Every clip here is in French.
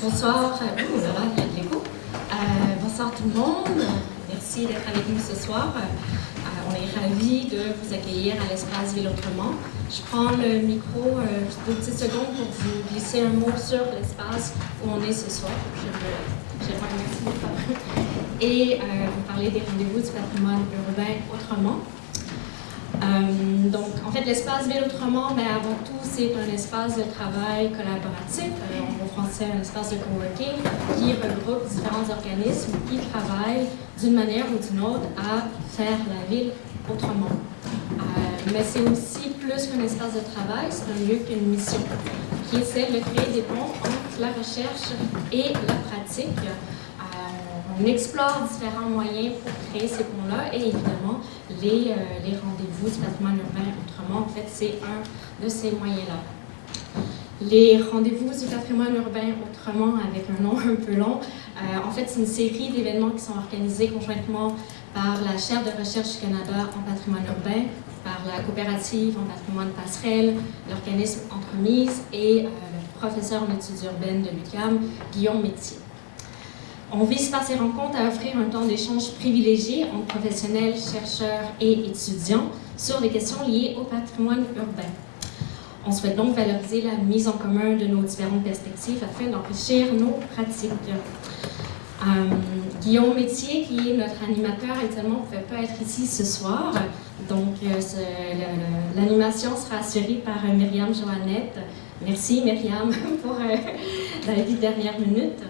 Bonsoir, voilà, il y a de l'écho. Bonsoir tout le monde. Merci d'être avec nous ce soir. On est ravis de vous accueillir à l'espace Ville Autrement. Je prends le micro 2 petites secondes pour vous glisser un mot sur l'espace où on est ce soir. Je vous remercie beaucoup. Et vous parler des rendez-vous du patrimoine urbain autrement. Donc, en fait, l'espace Ville Autrement, avant tout, c'est un espace de travail collaboratif, en français, un espace de coworking, qui regroupe différents organismes qui travaillent d'une manière ou d'une autre à faire la ville autrement. Mais c'est aussi plus qu'un espace de travail, c'est un lieu qu'une mission, qui est celle de créer des ponts entre la recherche et la pratique. On explore différents moyens pour créer ces ponts-là et évidemment, les rendez-vous du patrimoine urbain autrement, en fait, c'est un de ces moyens-là. Les rendez-vous du patrimoine urbain autrement, avec un nom un peu long, en fait, c'est une série d'événements qui sont organisés conjointement par la Chaire de recherche du Canada en patrimoine urbain, par la coopérative en patrimoine passerelle, l'organisme Entremise et le professeur en études urbaines de l'UQAM, Guillaume Métier. On vise par ces rencontres à offrir un temps d'échange privilégié entre professionnels, chercheurs et étudiants sur des questions liées au patrimoine urbain. On souhaite donc valoriser la mise en commun de nos différentes perspectives afin d'enrichir nos pratiques. Guillaume Métier, qui est notre animateur, actuellement, ne pouvait pas être ici ce soir. Donc, l'animation sera assurée par Myriam Joannette. Merci, Myriam, pour la vie de dernière minute.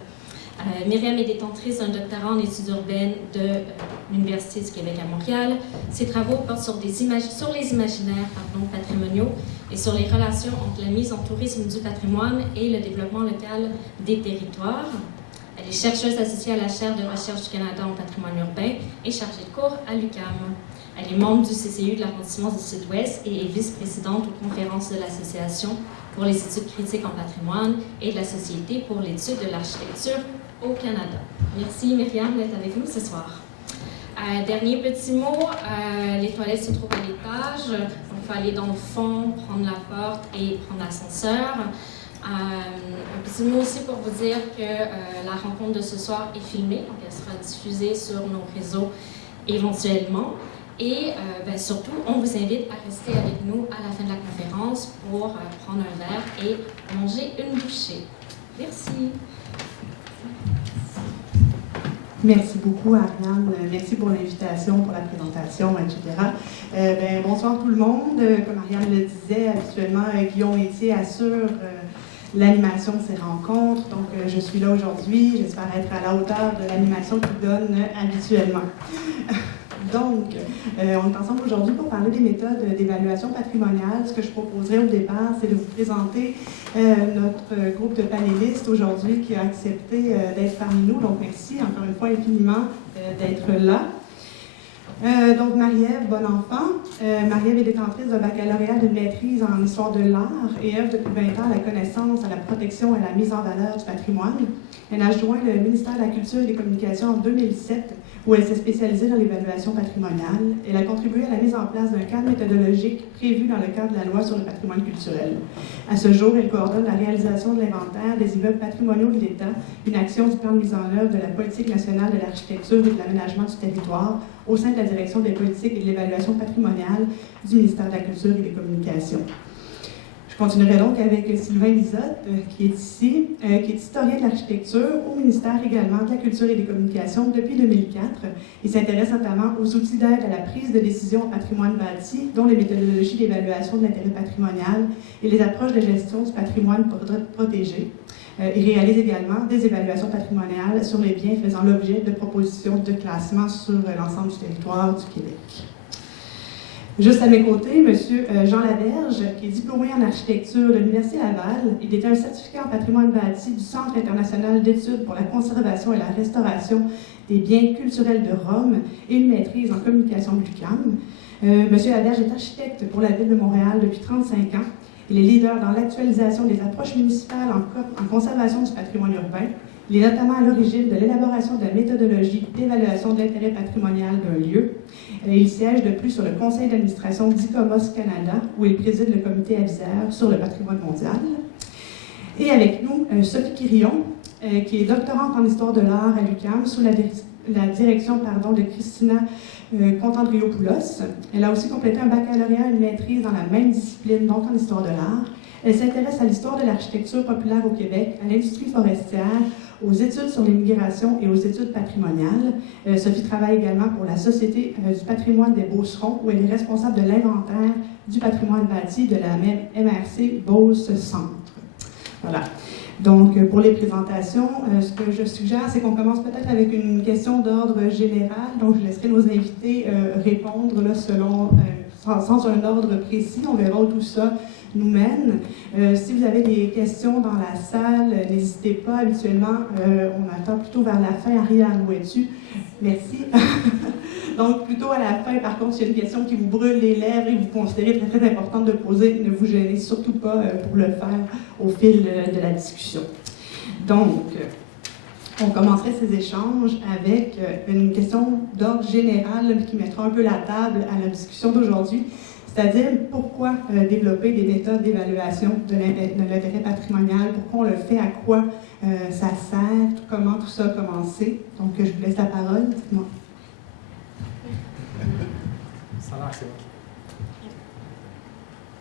Myriam est détentrice d'un doctorat en études urbaines de l'Université du Québec à Montréal. Ses travaux portent sur les imaginaires patrimoniaux et sur les relations entre la mise en tourisme du patrimoine et le développement local des territoires. Elle est chercheuse associée à la Chaire de recherche du Canada en patrimoine urbain et chargée de cours à l'UQAM. Elle est membre du CCU de l'arrondissement du Sud-Ouest et est vice-présidente aux conférences de l'Association pour les études critiques en patrimoine et de la Société pour l'étude de l'architecture au Canada. Merci Myriam d'être avec nous ce soir. Dernier petit mot, les toilettes se trouvent à l'étage, donc il faut aller dans le fond, prendre la porte et prendre l'ascenseur. Un petit mot aussi pour vous dire que la rencontre de ce soir est filmée, donc elle sera diffusée sur nos réseaux éventuellement. Et surtout, on vous invite à rester avec nous à la fin de la conférence pour prendre un verre et manger une bouchée. Merci. Merci beaucoup, Ariane. Merci pour l'invitation, pour la présentation, etc. Bonsoir tout le monde. Comme Ariane le disait, habituellement, Guillaume Métier assure l'animation de ces rencontres. Donc, je suis là aujourd'hui. J'espère être à la hauteur de l'animation qu'il donne habituellement. Donc, on est ensemble aujourd'hui pour parler des méthodes d'évaluation patrimoniale. Ce que je proposerais au départ, c'est de vous présenter notre groupe de panélistes aujourd'hui qui a accepté d'être parmi nous. Donc, merci encore une fois infiniment d'être là. Donc, Marie-Ève Bonenfant. Marie-Ève est détentrice d'un baccalauréat de maîtrise en histoire de l'art et œuvre depuis 20 ans à la connaissance, à la protection et à la mise en valeur du patrimoine. Elle a joint le ministère de la Culture et des Communications en 2007, où elle s'est spécialisée dans l'évaluation patrimoniale. Elle a contribué à la mise en place d'un cadre méthodologique prévu dans le cadre de la loi sur le patrimoine culturel. À ce jour, elle coordonne la réalisation de l'inventaire des immeubles patrimoniaux de l'État, une action du plan de mise en œuvre de la politique nationale de l'architecture et de l'aménagement du territoire au sein de la direction des politiques et de l'évaluation patrimoniale du ministère de la Culture et des Communications. Je continuerai donc avec Sylvain Lisotte, qui est ici, qui est historien de l'architecture au ministère également de la Culture et des Communications depuis 2004. Il s'intéresse notamment aux outils d'aide à la prise de décision en patrimoine bâti, dont les méthodologies d'évaluation de l'intérêt patrimonial et les approches de gestion du patrimoine protégé. Il réalise également des évaluations patrimoniales sur les biens faisant l'objet de propositions de classement sur l'ensemble du territoire du Québec. Juste à mes côtés, M. Jean Laberge, qui est diplômé en architecture de l'Université Laval. Il détient un certificat en patrimoine bâti du Centre international d'études pour la conservation et la restauration des biens culturels de Rome et une maîtrise en communication de l'UQAM. M. Laberge est architecte pour la Ville de Montréal depuis 35 ans. Il est leader dans l'actualisation des approches municipales en conservation du patrimoine urbain. Il est notamment à l'origine de l'élaboration de la méthodologie d'évaluation de l'intérêt patrimonial d'un lieu. Il siège de plus sur le conseil d'administration d'ICOMOS Canada, où il préside le comité avisaire sur le patrimoine mondial. Et avec nous, Sophie Quirillon, qui est doctorante en histoire de l'art à l'UQAM, sous la direction de Christina Contandriopoulos. Elle a aussi complété un baccalauréat et une maîtrise dans la même discipline, donc en histoire de l'art. Elle s'intéresse à l'histoire de l'architecture populaire au Québec, à l'industrie forestière, aux études sur l'immigration et aux études patrimoniales. Sophie travaille également pour la Société du patrimoine des Beaucerons, où elle est responsable de l'inventaire du patrimoine bâti de la MRC Beauce Centre. Voilà. Donc, pour les présentations, ce que je suggère, c'est qu'on commence peut-être avec une question d'ordre général. Donc, je laisserai nos invités répondre là, sans un ordre précis. On verra où tout ça nous mène. Si vous avez des questions dans la salle, n'hésitez pas. Habituellement, on attend plutôt vers la fin. Ariane, où es-tu? Merci. Donc, plutôt à la fin, par contre, s'il y a une question qui vous brûle les lèvres et que vous considérez très, très importante de poser, ne vous gênez surtout pas pour le faire au fil de la discussion. Donc, on commencerait ces échanges avec une question d'ordre général qui mettra un peu la table à la discussion d'aujourd'hui, c'est-à-dire pourquoi développer des méthodes d'évaluation de l'intérêt patrimonial, pourquoi on le fait, à quoi ça sert, comment tout ça a commencé. Donc, je vous laisse la parole, dites-moi. Ça a l'air, c'est OK.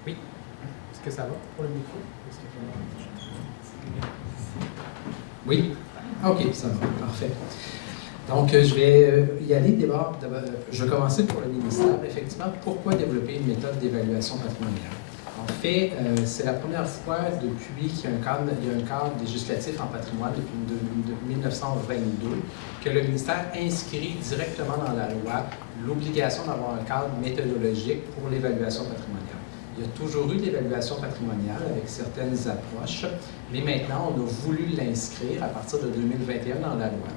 Oui. Est-ce que ça va pour le micro? Oui. OK, ça va. Parfait. Donc, je vais y aller d'abord. Je vais commencer pour le ministère. Effectivement, pourquoi développer une méthode d'évaluation patrimoniale? En fait, c'est la première fois depuis qu'il y a un cadre législatif en patrimoine depuis 1922 que le ministère inscrit directement dans la loi l'obligation d'avoir un cadre méthodologique pour l'évaluation patrimoniale. Il y a toujours eu d'évaluation patrimoniale avec certaines approches, mais maintenant, on a voulu l'inscrire à partir de 2021 dans la loi.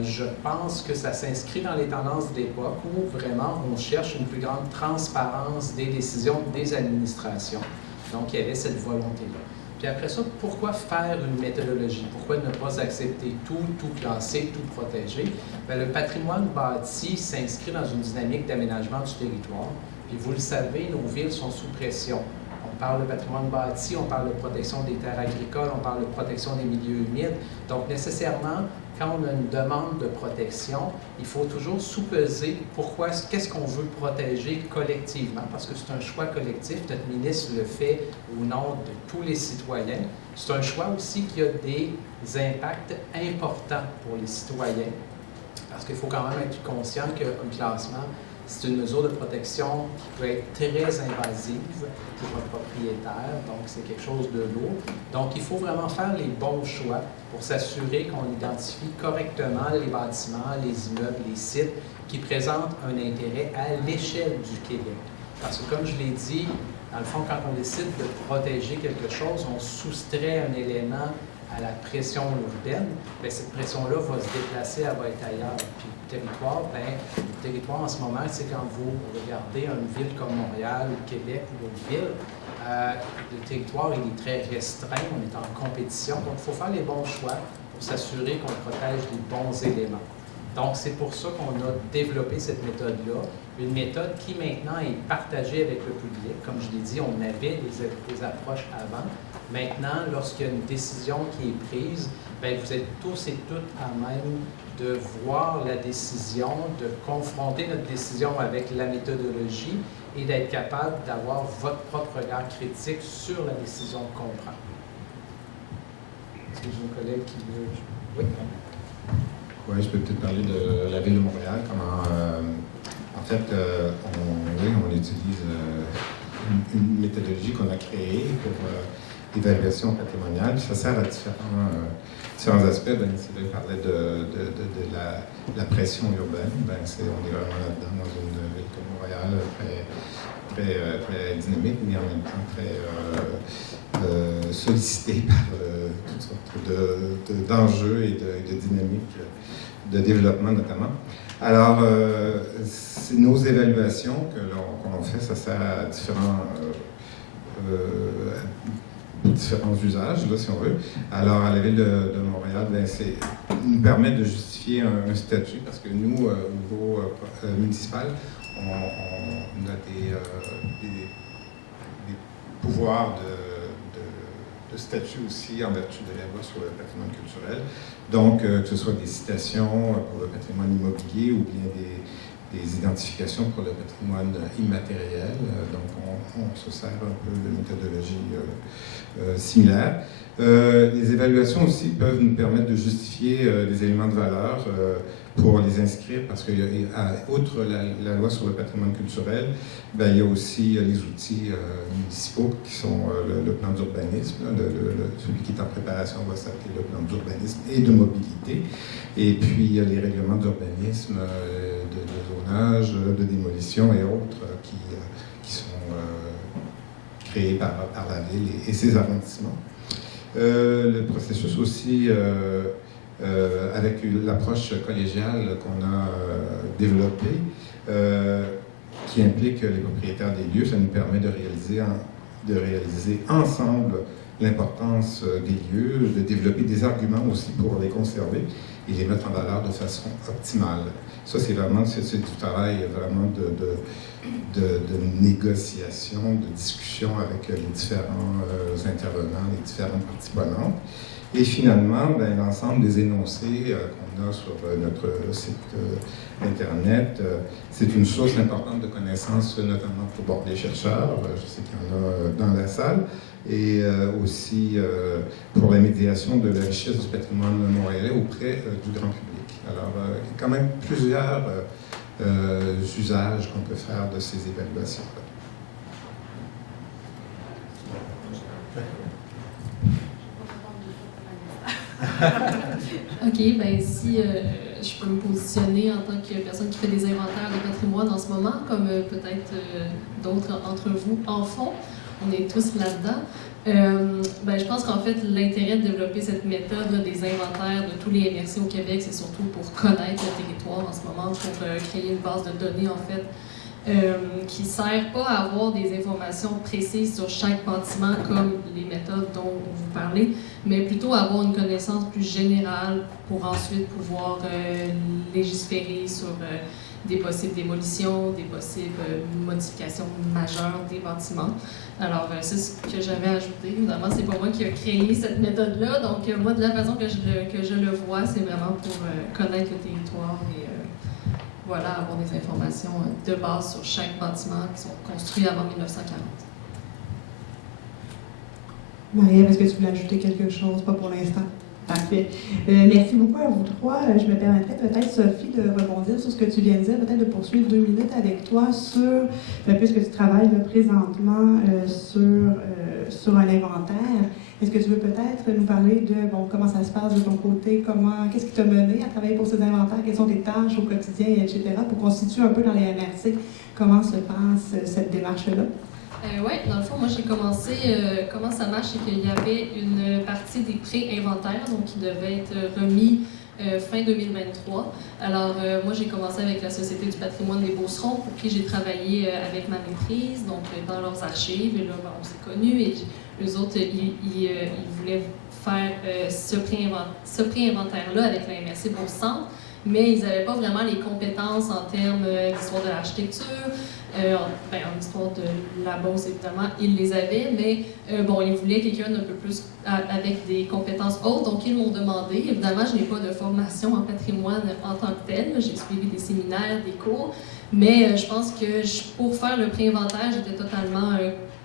Je pense que ça s'inscrit dans les tendances de l'époque où vraiment on cherche une plus grande transparence des décisions des administrations. Donc, il y avait cette volonté-là. Puis après ça, pourquoi faire une méthodologie? Pourquoi ne pas accepter tout classer, tout protéger? Bien, le patrimoine bâti s'inscrit dans une dynamique d'aménagement du territoire. Puis vous le savez, nos villes sont sous pression. On parle de patrimoine bâti, on parle de protection des terres agricoles, on parle de protection des milieux humides. Donc, nécessairement, quand on a une demande de protection, il faut toujours sous-peser qu'est-ce qu'on veut protéger collectivement, parce que c'est un choix collectif. Notre ministre le fait au nom de tous les citoyens. C'est un choix aussi qui a des impacts importants pour les citoyens, parce qu'il faut quand même être conscient qu'un classement, c'est une mesure de protection qui peut être très invasive pour un propriétaire, donc c'est quelque chose de lourd. Donc, il faut vraiment faire les bons choix pour s'assurer qu'on identifie correctement les bâtiments, les immeubles, les sites qui présentent un intérêt à l'échelle du Québec. Parce que, comme je l'ai dit, dans le fond, quand on décide de protéger quelque chose, on soustrait un élément à la pression urbaine. Bien, cette pression-là va se déplacer, elle va être ailleurs. Puis le territoire, en ce moment, c'est quand vous regardez une ville comme Montréal, ou Québec ou d'autres villes, le territoire il est très restreint, on est en compétition, donc il faut faire les bons choix pour s'assurer qu'on protège les bons éléments. Donc, c'est pour ça qu'on a développé cette méthode-là, une méthode qui maintenant est partagée avec le public. Comme je l'ai dit, on avait des approches avant. Maintenant, lorsqu'il y a une décision qui est prise, bien, vous êtes tous et toutes à même de voir la décision, de confronter notre décision avec la méthodologie et d'être capable d'avoir votre propre regard critique sur la décision qu'on prend. Est-ce que j'ai un collègue qui veut... Oui. Oui, je peux peut-être parler de la Ville de Montréal. En fait, on utilise une méthodologie qu'on a créée pour l'évaluation patrimoniale. Ça sert à différents aspects. Sylvain parlait de la pression urbaine. On est vraiment là-dedans dans une ville comme Montréal, très dynamique, mais en même temps très sollicitée par toutes sortes d'enjeux et de dynamiques de développement notamment. Alors, nos évaluations qu'on fait, ça sert à différents usages, là, si on veut. Alors, à la Ville de Montréal, nous permet de justifier un statut, parce que nous, au niveau municipal, on a des pouvoirs statut aussi en vertu de la loi sur le patrimoine culturel. Donc, que ce soit des citations pour le patrimoine immobilier ou bien des identifications pour le patrimoine immatériel. Donc, on se sert un peu de méthodologie similaire. Les évaluations aussi peuvent nous permettre de justifier des éléments de valeur pour les inscrire, parce que, outre la loi sur le patrimoine culturel, ben, il y a aussi les outils municipaux qui sont le plan d'urbanisme. Celui qui est en préparation va s'appeler le plan d'urbanisme et de mobilité. Et puis, il y a les règlements d'urbanisme, de zonage, de démolition et autres qui sont créés par la ville et ses arrondissements. Le processus aussi, avec l'approche collégiale qu'on a développée, qui implique les propriétaires des lieux, ça nous permet de réaliser ensemble l'importance des lieux, de développer des arguments aussi pour les conserver et les mettre en valeur de façon optimale. Ça, c'est du travail vraiment de négociation, de discussion avec les différents intervenants, les différentes parties prenantes. Et finalement, ben, l'ensemble des énoncés qu'on a sur notre site Internet, c'est une source importante de connaissances, notamment pour les chercheurs, je sais qu'il y en a dans la salle, et aussi pour la médiation de la richesse du patrimoine montréalais auprès du grand public. Alors, il y a quand même plusieurs usages qu'on peut faire de ces évaluations-là. OK, bien si je peux me positionner en tant que personne qui fait des inventaires de patrimoine en ce moment, comme peut-être d'autres entre vous en font, on est tous là-dedans. Ben, je pense qu'en fait, l'intérêt de développer cette méthode là, des inventaires de tous les MRC au Québec, c'est surtout pour connaître le territoire en ce moment, pour créer une base de données, en fait, qui ne sert pas à avoir des informations précises sur chaque bâtiment comme les méthodes dont vous parlez, mais plutôt avoir une connaissance plus générale pour ensuite pouvoir légiférer sur des possibles démolitions, des possibles modifications majeures des bâtiments. Alors, c'est ce que j'avais ajouté. Évidemment, c'est pas moi qui ai créé cette méthode-là, donc moi, de la façon que je le vois, c'est vraiment pour connaître le territoire et voilà, avoir des informations de base sur chaque bâtiment qui sont construits avant 1940. Marie-Ève, est-ce que tu voulais ajouter quelque chose? Pas pour l'instant. Parfait. Merci beaucoup à vous trois. Je me permettrais peut-être, Sophie, de rebondir sur ce que tu viens de dire, peut-être de poursuivre 2 minutes avec toi sur, puisque tu travailles là, présentement sur un inventaire, est-ce que tu veux peut-être nous parler de comment ça se passe de ton côté, qu'est-ce qui t'a mené à travailler pour ces inventaires, quelles sont tes tâches au quotidien, etc., pour qu'on se situe un peu dans les MRC, comment se passe cette démarche-là? Oui, dans le fond, moi j'ai commencé, comment ça marche, c'est qu'il y avait une partie des pré-inventaires, donc qui devait être remis fin 2023. Alors, moi j'ai commencé avec la Société du patrimoine des Beaucerons, pour qui j'ai travaillé avec ma maîtrise, donc dans leurs archives, et là, on s'est connus, et eux autres, ils voulaient faire ce pré-inventaire-là avec la MRC Beaucentre, mais ils n'avaient pas vraiment les compétences en termes d'histoire de l'architecture. En histoire de la Beauce, évidemment, ils les avaient, mais ils voulaient quelqu'un d'un peu plus avec des compétences hautes, donc ils m'ont demandé. Évidemment, je n'ai pas de formation en patrimoine en tant que telle, j'ai suivi des séminaires, des cours, mais je pense que pour faire le pré-inventaire, j'étais totalement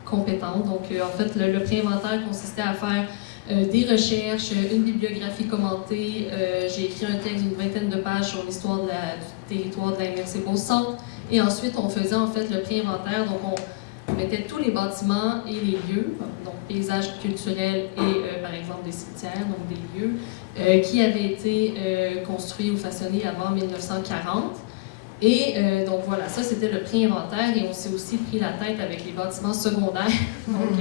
compétente. Donc, en fait, le pré-inventaire consistait à faire des recherches, une bibliographie commentée. J'ai écrit un texte d'une 20aine de pages sur l'histoire du territoire de la MRC Beaucentre. Et ensuite, on faisait en fait le pré-inventaire. Donc, on mettait tous les bâtiments et les lieux, donc paysages culturels et par exemple des cimetières, donc des lieux, qui avaient été construits ou façonnés avant 1940. Et donc voilà, ça c'était le pré-inventaire et on s'est aussi pris la tête avec les bâtiments secondaires. Donc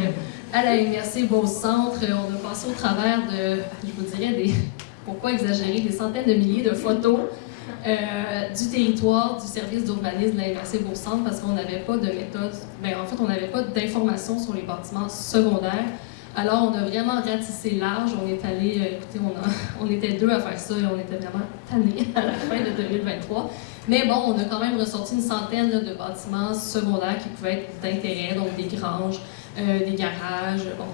à la MRC Beaucentre, on a passé au travers de, je vous dirais, pourquoi exagérer, des centaines de milliers de photos du territoire, du service d'urbanisme de la MRC Beaucentre parce qu'on n'avait pas de méthode, en fait on n'avait pas d'informations sur les bâtiments secondaires. Alors on a vraiment ratissé large, on est allé, écoutez, on était 2 à faire ça et on était vraiment tannés à la fin de 2023. Mais bon, on a quand même ressorti une centaine de bâtiments secondaires qui pouvaient être d'intérêt, donc des granges, des garages. Bon.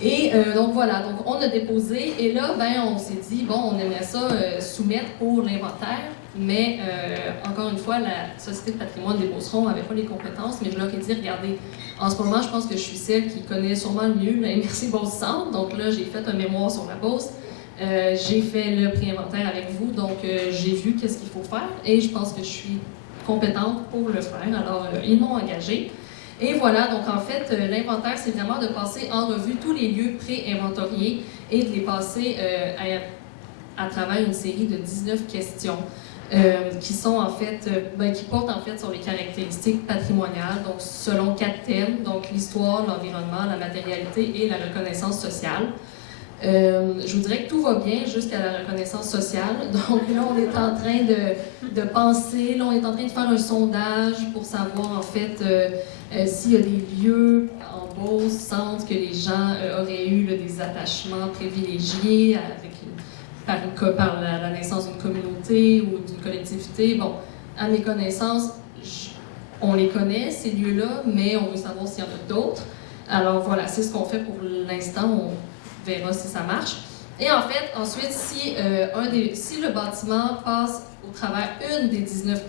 Et donc voilà, donc on a déposé et là, ben, on s'est dit, bon, on aimerait ça soumettre pour l'inventaire, mais encore une fois, la Société de patrimoine des Beaucerons n'avait pas les compétences, mais je leur ai dit, regardez, en ce moment, je pense que je suis celle qui connaît sûrement le mieux la MRC Beauce-Centre, donc là, j'ai fait un mémoire sur la Beauce, j'ai fait le pré-inventaire avec vous, donc j'ai vu qu'est-ce qu'il faut faire et je pense que je suis compétente pour le faire, alors ils m'ont engagée. Et voilà, donc en fait, l'inventaire, c'est vraiment de passer en revue tous les lieux pré-inventoriés et de les passer à travers une série de 19 questions qui sont en fait, qui portent en fait sur les caractéristiques patrimoniales, donc selon 4 thèmes, donc l'histoire, l'environnement, la matérialité et la reconnaissance sociale. Je vous dirais que tout va bien jusqu'à la reconnaissance sociale. Donc là, on est en train de penser, là, on est en train de faire un sondage pour savoir en fait s'il y a des lieux en Beauce-Centre que les gens auraient eu là, des attachements privilégiés avec par la naissance d'une communauté ou d'une collectivité. Bon, à mes connaissances, on les connaît, ces lieux-là, mais on veut savoir s'il y en a d'autres. Alors voilà, c'est ce qu'on fait pour l'instant. On verra si ça marche. Et en fait, ensuite, si le bâtiment passe au travers une des 19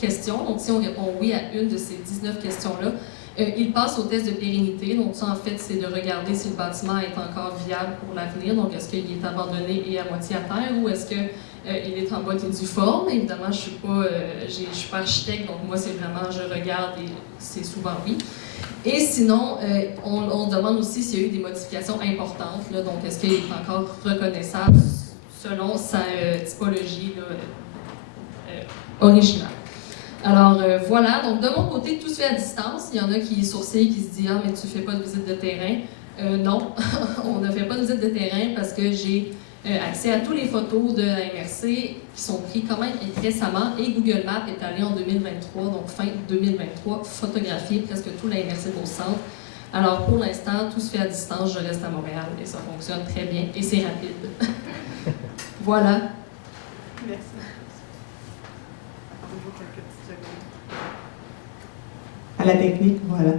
questions, donc si on répond oui à une de ces 19 questions-là, il passe au test de pérennité. Donc ça, en fait, c'est de regarder si le bâtiment est encore viable pour l'avenir. Donc, est-ce qu'il est abandonné et à moitié à terre ou est-ce qu'il est en boîte et difforme? Évidemment, je ne suis pas architecte, donc moi, c'est vraiment, je regarde et c'est souvent oui. Et sinon, on demande aussi s'il y a eu des modifications importantes. Là, donc, est-ce qu'il est encore reconnaissable selon sa typologie là, originale? Alors, voilà. Donc, de mon côté, tout se fait à distance. Il y en a qui sourcillent, qui se disent « Ah, mais tu ne fais pas de visite de terrain. » Non, on ne fait pas de visite de terrain parce que j'ai accès à toutes les photos de la MRC qui sont prises quand même récemment et Google Maps est allé en 2023, donc fin 2023, photographier presque tout la MRC Beauce-Centre. Alors pour l'instant, tout se fait à distance, je reste à Montréal et ça fonctionne très bien et c'est rapide. Voilà. Merci. À la technique, voilà.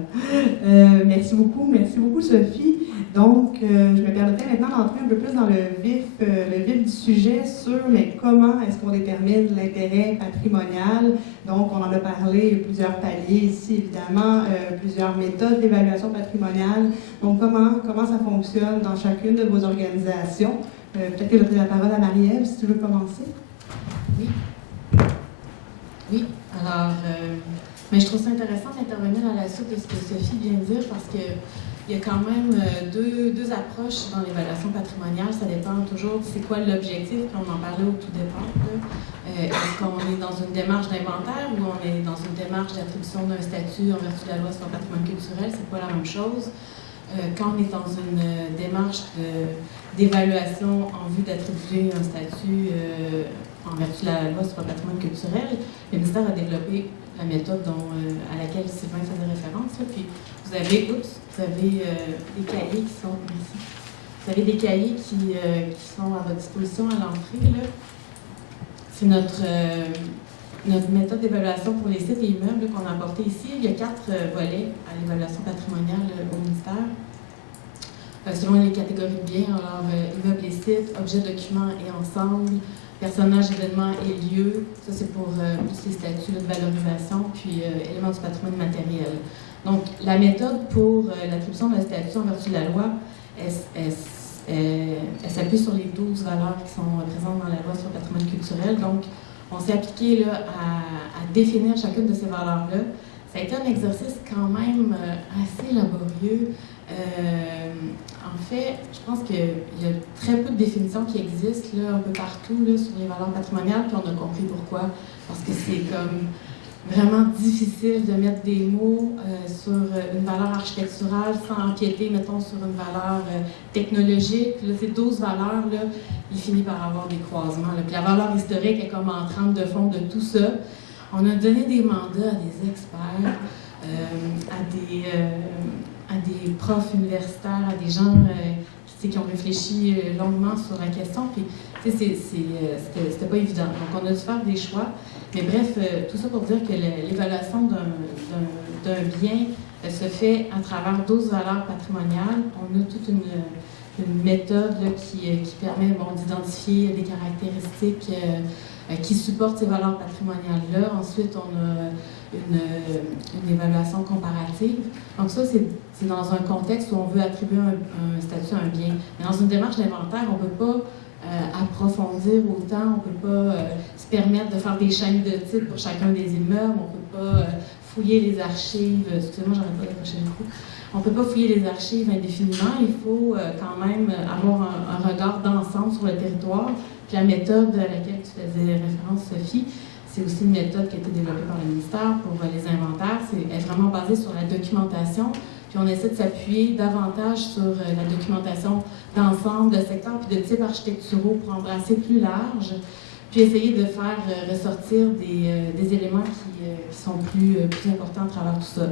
Merci beaucoup Sophie. Donc, je me permettrai maintenant d'entrer un peu plus dans le vif du sujet sur comment est-ce qu'on détermine l'intérêt patrimonial. Donc, on en a parlé, il y a plusieurs paliers ici, évidemment, plusieurs méthodes d'évaluation patrimoniale. Donc, comment ça fonctionne dans chacune de vos organisations? Peut-être que je donne la parole à Marie-Ève, si tu veux commencer. Oui, alors... mais je trouve ça intéressant d'intervenir à la suite de ce que Sophie vient de dire parce qu'il y a quand même deux approches dans l'évaluation patrimoniale. Ça dépend toujours de c'est quoi l'objectif, on en parlait au tout départ. Est-ce qu'on est dans une démarche d'inventaire ou on est dans une démarche d'attribution d'un statut en vertu de la loi sur le patrimoine culturel? C'est pas la même chose. Quand on est dans une démarche d'évaluation en vue d'attribuer un statut en vertu de la loi sur le patrimoine culturel, le ministère a développé la méthode à laquelle Sylvain faisait référence. Là. Puis vous avez des cahiers qui sont ici. Vous avez des cahiers qui sont à votre disposition à l'entrée. C'est notre méthode d'évaluation pour les sites et immeubles qu'on a apporté ici. Il y a 4 volets à l'évaluation patrimoniale au ministère. Selon les catégories de biens, alors immeubles et sites, objets, documents et ensembles, personnages, événements et lieux. Ça, c'est pour plus les statuts de valorisation, puis éléments du patrimoine matériel. Donc, la méthode pour l'attribution d'un statut en vertu de la loi, elle s'appuie sur les 12 valeurs qui sont présentes dans la loi sur le patrimoine culturel. Donc, on s'est appliqué là, à définir chacune de ces valeurs-là. Ça a été un exercice quand même assez laborieux. En fait, je pense qu'il y a très peu de définitions qui existent là, un peu partout là, sur les valeurs patrimoniales, puis on a compris pourquoi. Parce que c'est comme vraiment difficile de mettre des mots sur une valeur architecturale sans empiéter, mettons, sur une valeur technologique. Puis là, ces 12 valeurs-là, il finit par avoir des croisements. Là. Puis la valeur historique est comme en trame de fond de tout ça. On a donné des mandats à des experts, à des profs universitaires, à des gens qui ont réfléchi longuement sur la question. Puis, c'était pas évident. Donc, on a dû faire des choix. Mais bref, tout ça pour dire que l'évaluation d'un bien elle se fait à travers 12 valeurs patrimoniales. On a toute une méthode là, qui permet d'identifier des caractéristiques qui supportent ces valeurs patrimoniales-là. Ensuite, on a une évaluation comparative. Donc ça, c'est dans un contexte où on veut attribuer un statut à un bien. Mais dans une démarche d'inventaire, on ne peut pas approfondir autant, on ne peut pas se permettre de faire des chaînes de titres pour chacun des immeubles, on ne peut pas fouiller les archives, excusez-moi, j'arrête pas d'accrocher le micro. On ne peut pas fouiller les archives indéfiniment, il faut quand même avoir un regard d'ensemble sur le territoire. Puis la méthode à laquelle tu faisais référence, Sophie, c'est aussi une méthode qui a été développée par le ministère pour les inventaires. Elle est vraiment basée sur la documentation. Puis on essaie de s'appuyer davantage sur la documentation d'ensemble, de secteurs puis de types architecturaux pour embrasser plus large. Puis essayer de faire ressortir des éléments qui sont plus importants à travers tout ça.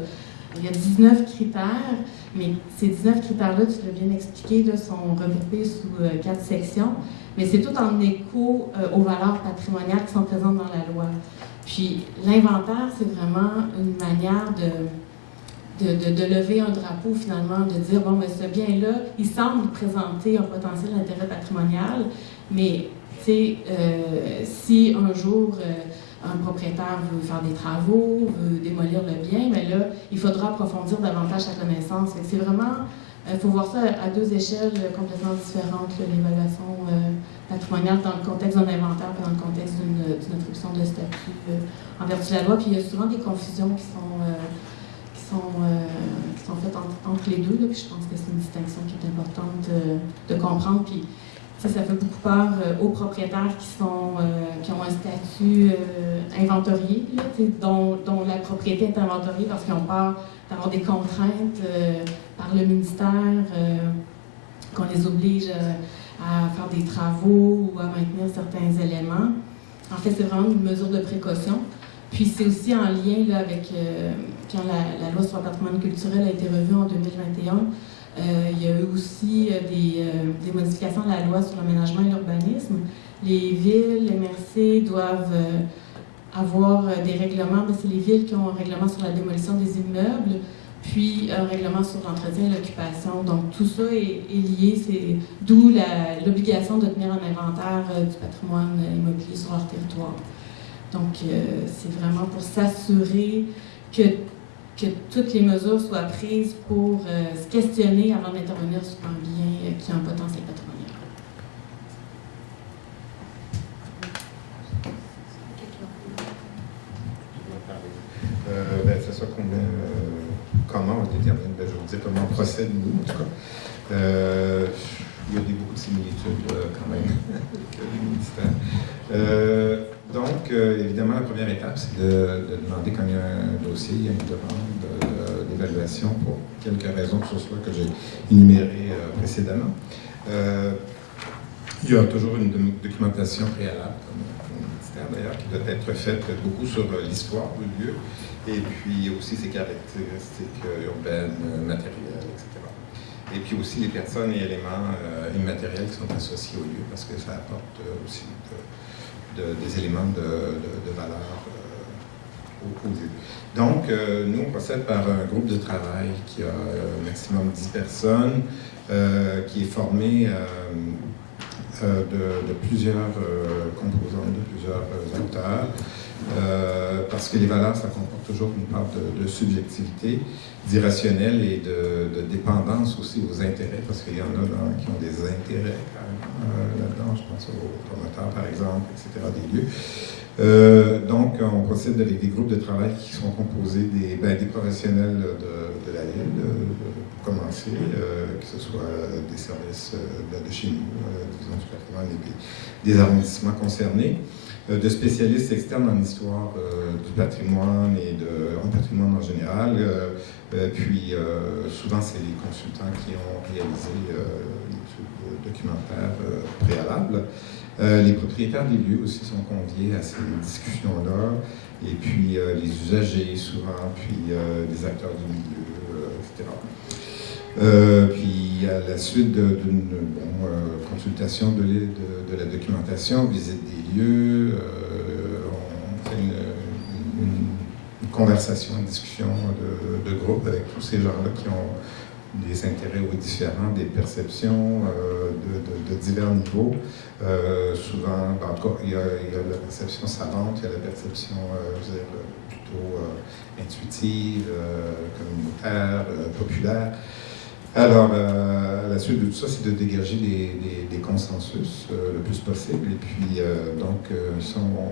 Il y a 19 critères, mais ces 19 critères-là, tu l'as bien expliqué, là, sont regroupés sous 4 sections, mais c'est tout en écho aux valeurs patrimoniales qui sont présentes dans la loi. Puis l'inventaire, c'est vraiment une manière de lever un drapeau, finalement, de dire, bon, mais ce bien-là, il semble présenter un potentiel d'intérêt patrimonial, mais, tu sais, si un jour un propriétaire veut faire des travaux, veut démolir le bien, mais là, il faudra approfondir davantage sa connaissance. C'est vraiment, il faut voir ça à deux échelles complètement différentes, l'évaluation patrimoniale dans le contexte d'un inventaire et dans le contexte d'une attribution de statut en vertu de la loi. Puis il y a souvent des confusions qui sont faites entre les deux, là, puis je pense que c'est une distinction qui est importante de comprendre. Puis, ça fait beaucoup peur aux propriétaires qui ont un statut inventorié, là, dont la propriété est inventoriée parce qu'ils ont peur d'avoir des contraintes par le ministère, qu'on les oblige à faire des travaux ou à maintenir certains éléments. En fait, c'est vraiment une mesure de précaution. Puis c'est aussi en lien là, avec quand la loi sur le patrimoine culturel a été revue en 2021. Il y a eu aussi des modifications de la loi sur l'aménagement et l'urbanisme. Les villes, les MRC doivent avoir des règlements. C'est les villes qui ont un règlement sur la démolition des immeubles, puis un règlement sur l'entretien et l'occupation. Donc tout ça est lié, c'est d'où l'obligation de tenir un inventaire du patrimoine immobilier sur leur territoire. Donc c'est vraiment pour s'assurer que toutes les mesures soient prises pour se questionner avant d'intervenir sur un bien qui a un potentiel patrimonial. C'est ça comment on détermine, je vous dis comment on procède nous, en tout cas. Il y a beaucoup de similitudes quand même avec le ministère. Donc, évidemment, la première étape, c'est de demander quand il y a un dossier, il y a une demande d'évaluation pour quelques raisons que ce soit que j'ai énumérées précédemment. Il y a toujours une documentation préalable, comme le ministère d'ailleurs, qui doit être faite beaucoup sur l'histoire du lieu et puis aussi ses caractéristiques urbaines, matérielles, etc. Et puis aussi les personnes et éléments immatériels qui sont associés au lieu, parce que ça apporte aussi des éléments de valeur au lieu. Donc, nous, on procède par un groupe de travail qui a un maximum 10 personnes, qui est formé de plusieurs composants, de plusieurs acteurs, parce que les valeurs, ça comporte toujours une part de subjectivité, d'irrationnel et de dépendance aussi aux intérêts, parce qu'il y en a qui ont des intérêts là-dedans, je pense aux promoteurs par exemple, etc., des lieux. Donc, on procède avec des groupes de travail qui sont composés des professionnels de la ville, pour commencer, que ce soit des services de chez nous, disons du patrimoine et des arrondissements concernés, de spécialistes externes en histoire du patrimoine et en patrimoine en général. Puis souvent, c'est les consultants qui ont réalisé l'étude documentaire préalable. Les propriétaires des lieux aussi sont conviés à ces discussions-là, et puis les usagers souvent, puis les acteurs du milieu, etc. Puis à la suite d'une consultation de la documentation, visite des lieux, on fait une conversation, une discussion de groupe avec tous ces gens-là qui ont des intérêts différents, des perceptions de divers niveaux. Souvent, en tout cas, il y a la perception savante, il y a la perception, je veux dire, plutôt intuitive, communautaire, populaire. Alors, la suite de tout ça, c'est de dégager des consensus le plus possible. Et puis,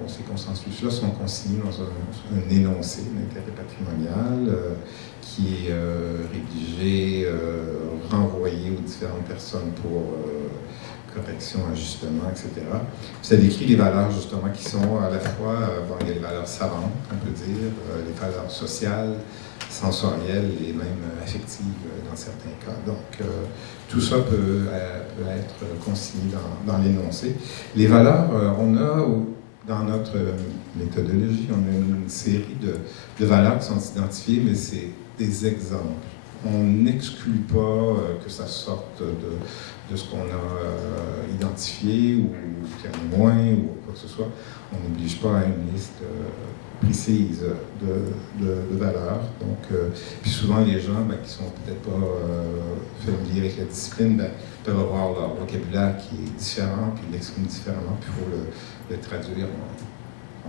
ces consensus-là sont consignés dans un énoncé d'intérêt patrimonial qui est rédigé, renvoyé aux différentes personnes pour correction, ajustement, etc. Ça décrit les valeurs, justement, qui sont à la fois, il y a les valeurs savantes, on peut dire, les valeurs sociales, sensorielles et même affectives dans certains cas. Donc, tout ça peut être consigné dans l'énoncé. Les valeurs, on a, dans notre méthodologie, on a une série de valeurs qui sont identifiées, mais c'est des exemples. On n'exclut pas que ça sorte de ce qu'on a identifié ou qu'il y en a moins ou quoi que ce soit. On n'oblige pas à une liste précise de valeurs. Donc, puis souvent, les gens qui sont peut-être pas familiers avec la discipline peuvent avoir leur vocabulaire qui est différent, puis l'expriment différemment, puis il faut le traduire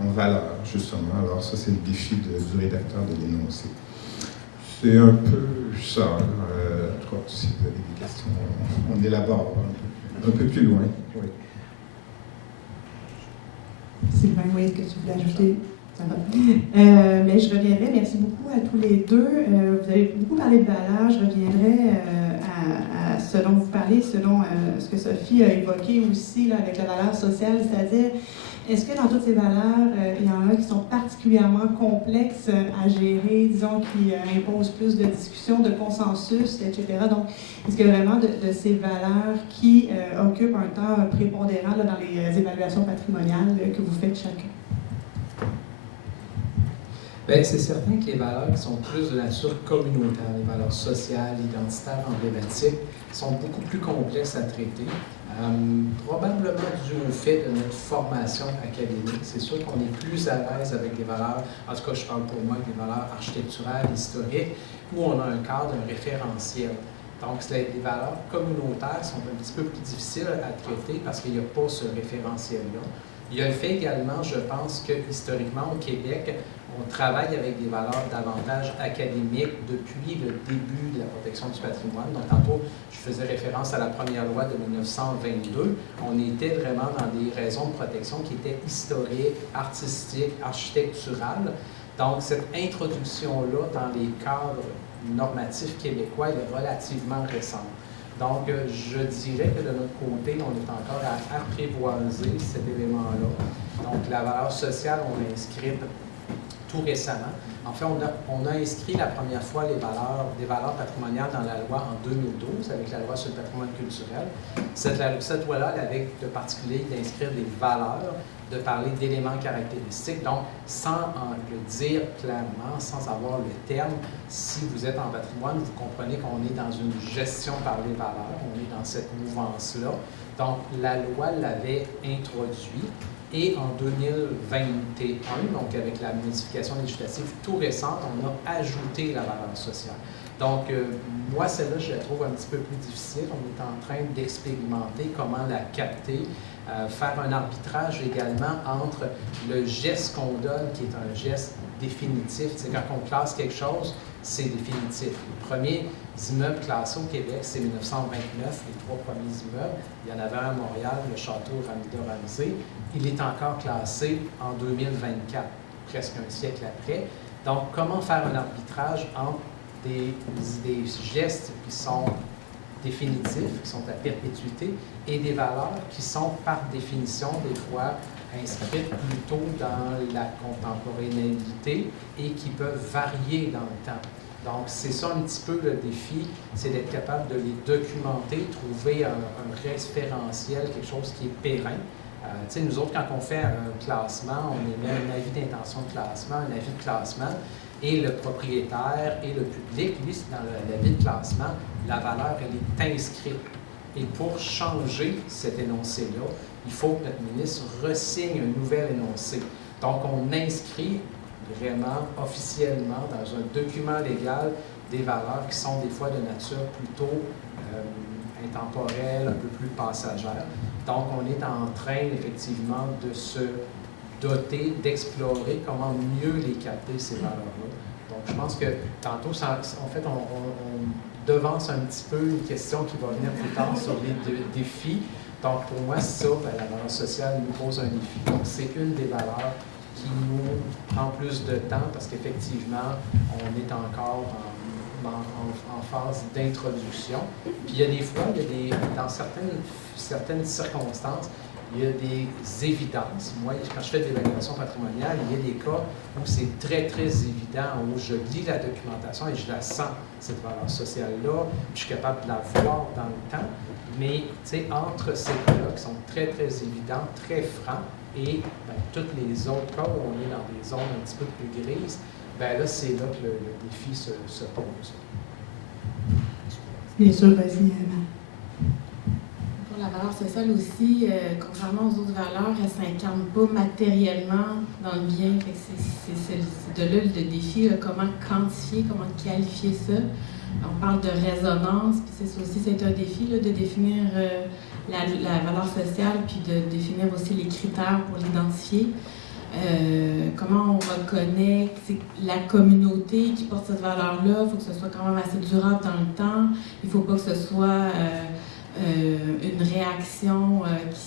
en valeur, justement. Alors ça, c'est le défi du rédacteur de l'énoncé. C'est un peu ça. En tout cas, si vous avez des questions, on élabore un peu plus loin. Oui. Sylvain, oui, est-ce que tu voulais ajouter? Ça va. Mais je reviendrai, merci beaucoup à tous les deux. Vous avez beaucoup parlé de valeurs. Je reviendrai à ce dont vous parlez, selon ce que Sophie a évoqué aussi là, avec la valeur sociale, c'est-à-dire, est-ce que dans toutes ces valeurs, il y en a qui sont particulièrement complexes à gérer, disons, qui imposent plus de discussions, de consensus, etc. Donc, est-ce que vraiment de ces valeurs qui occupent un temps prépondérant là, dans les évaluations patrimoniales que vous faites chacun? Bien, c'est certain que les valeurs qui sont plus de nature communautaire, les valeurs sociales, identitaires, emblématiques, sont beaucoup plus complexes à traiter. Probablement dû au fait de notre formation académique. C'est sûr qu'on est plus à l'aise avec des valeurs, en tout cas je parle pour moi, des valeurs architecturales, historiques, où on a un cadre, un référentiel. Donc les valeurs communautaires sont un petit peu plus difficiles à traiter parce qu'il n'y a pas ce référentiel-là. Il y a le fait également, je pense, que historiquement au Québec, on travaille avec des valeurs davantage académiques depuis le début de la protection du patrimoine. Donc, tantôt, je faisais référence à la première loi de 1922. On était vraiment dans des raisons de protection qui étaient historiques, artistiques, architecturales. Donc, cette introduction-là dans les cadres normatifs québécois est relativement récente. Donc, je dirais que de notre côté, on est encore à apprivoiser cet élément-là. Donc, la valeur sociale, on l'a inscrite tout récemment. En fait, on a inscrit la première fois des valeurs patrimoniales dans la loi en 2012, avec la loi sur le patrimoine culturel. Cette loi-là, elle avait de particulier d'inscrire des valeurs, de parler d'éléments caractéristiques, donc sans le dire clairement, sans avoir le terme. Si vous êtes en patrimoine, vous comprenez qu'on est dans une gestion par les valeurs, on est dans cette mouvance-là. Donc, la loi l'avait introduit. Et en 2021, donc avec la modification législative tout récente, on a ajouté la valeur sociale. Donc, moi, celle-là, je la trouve un petit peu plus difficile. On est en train d'expérimenter comment la capter, faire un arbitrage également entre le geste qu'on donne, qui est un geste définitif. C'est quand on classe quelque chose, c'est définitif. Les premiers immeubles classés au Québec, c'est 1929, les 3 premiers immeubles. Il y en avait un à Montréal, le château Ramida-Ramsey. Il est encore classé en 2024, presque un siècle après. Donc, comment faire un arbitrage entre des gestes qui sont définitifs, qui sont à perpétuité, et des valeurs qui sont, par définition, des fois inscrites plutôt dans la contemporanéité et qui peuvent varier dans le temps. Donc, c'est ça un petit peu le défi, c'est d'être capable de les documenter, trouver un référentiel, quelque chose qui est périn. Nous autres, quand on fait un classement, on émet un avis d'intention de classement, un avis de classement, et le propriétaire et le public, lui, dans l'avis de classement, la valeur, elle est inscrite. Et pour changer cet énoncé-là, il faut que notre ministre resigne un nouvel énoncé. Donc, on inscrit vraiment officiellement dans un document légal des valeurs qui sont des fois de nature plutôt intemporelle, un peu plus passagère. Donc, on est en train effectivement de se doter, d'explorer comment mieux les capter, ces valeurs-là. Donc, je pense que tantôt, en fait, on devance un petit peu une question qui va venir plus tard sur les défis. Donc, pour moi, ça, la valeur sociale nous pose un défi. Donc, c'est une des valeurs qui nous prend plus de temps parce qu'effectivement, on est encore en phase d'introduction. Puis, il y a des fois, dans certaines circonstances, il y a des évidences. Moi, quand je fais de l'évaluation patrimoniale, il y a des cas où c'est très, très évident, où je lis la documentation et je la sens, cette valeur sociale-là, puis je suis capable de la voir dans le temps. Mais, tu sais, entre ces cas-là qui sont très, très évidents, très francs, et tous les autres cas où on est dans des zones un petit peu plus grises, là, c'est là que le défi se pose. Bien sûr, vas-y, Emma. Pour la valeur sociale aussi, contrairement aux autres valeurs, elle ne s'incarne pas matériellement dans le bien. C'est de là le défi, là, comment quantifier, comment qualifier ça. On parle de résonance, puis c'est un défi là, de définir la valeur sociale, puis de définir aussi les critères pour l'identifier. Comment on reconnaît la communauté qui porte cette valeur-là. Il faut que ce soit quand même assez durable dans le temps. Il ne faut pas que ce soit une réaction qui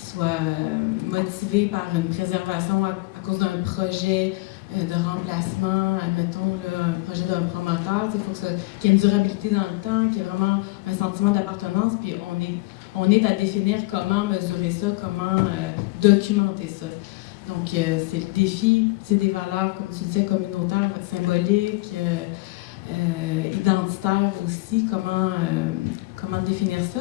soit motivée par une préservation à cause d'un projet de remplacement, admettons un projet d'un promoteur. Il faut qu'il y ait une durabilité dans le temps, qu'il y ait vraiment un sentiment d'appartenance, puis on est à définir comment mesurer ça, comment documenter ça. Donc, c'est le défi, c'est des valeurs, comme tu disais, communautaires, symboliques, identitaires aussi, comment définir ça.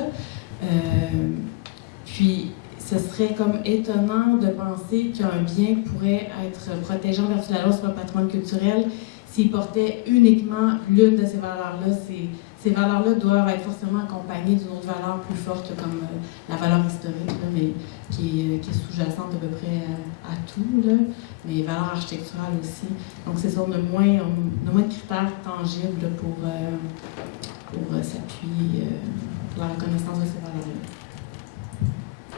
Puis, ce serait comme étonnant de penser qu'un bien pourrait être protégé en vertu de la loi sur le patrimoine culturel s'il portait uniquement l'une de ces valeurs-là. Ces valeurs-là doivent être forcément accompagnées d'une autre valeur plus forte, comme la valeur historique, là, mais qui est sous-jacente à peu près à tout, là, mais valeur architecturale aussi. Donc, c'est ça, on a moins de critères tangibles pour s'appuyer pour la reconnaissance de ces valeurs-là.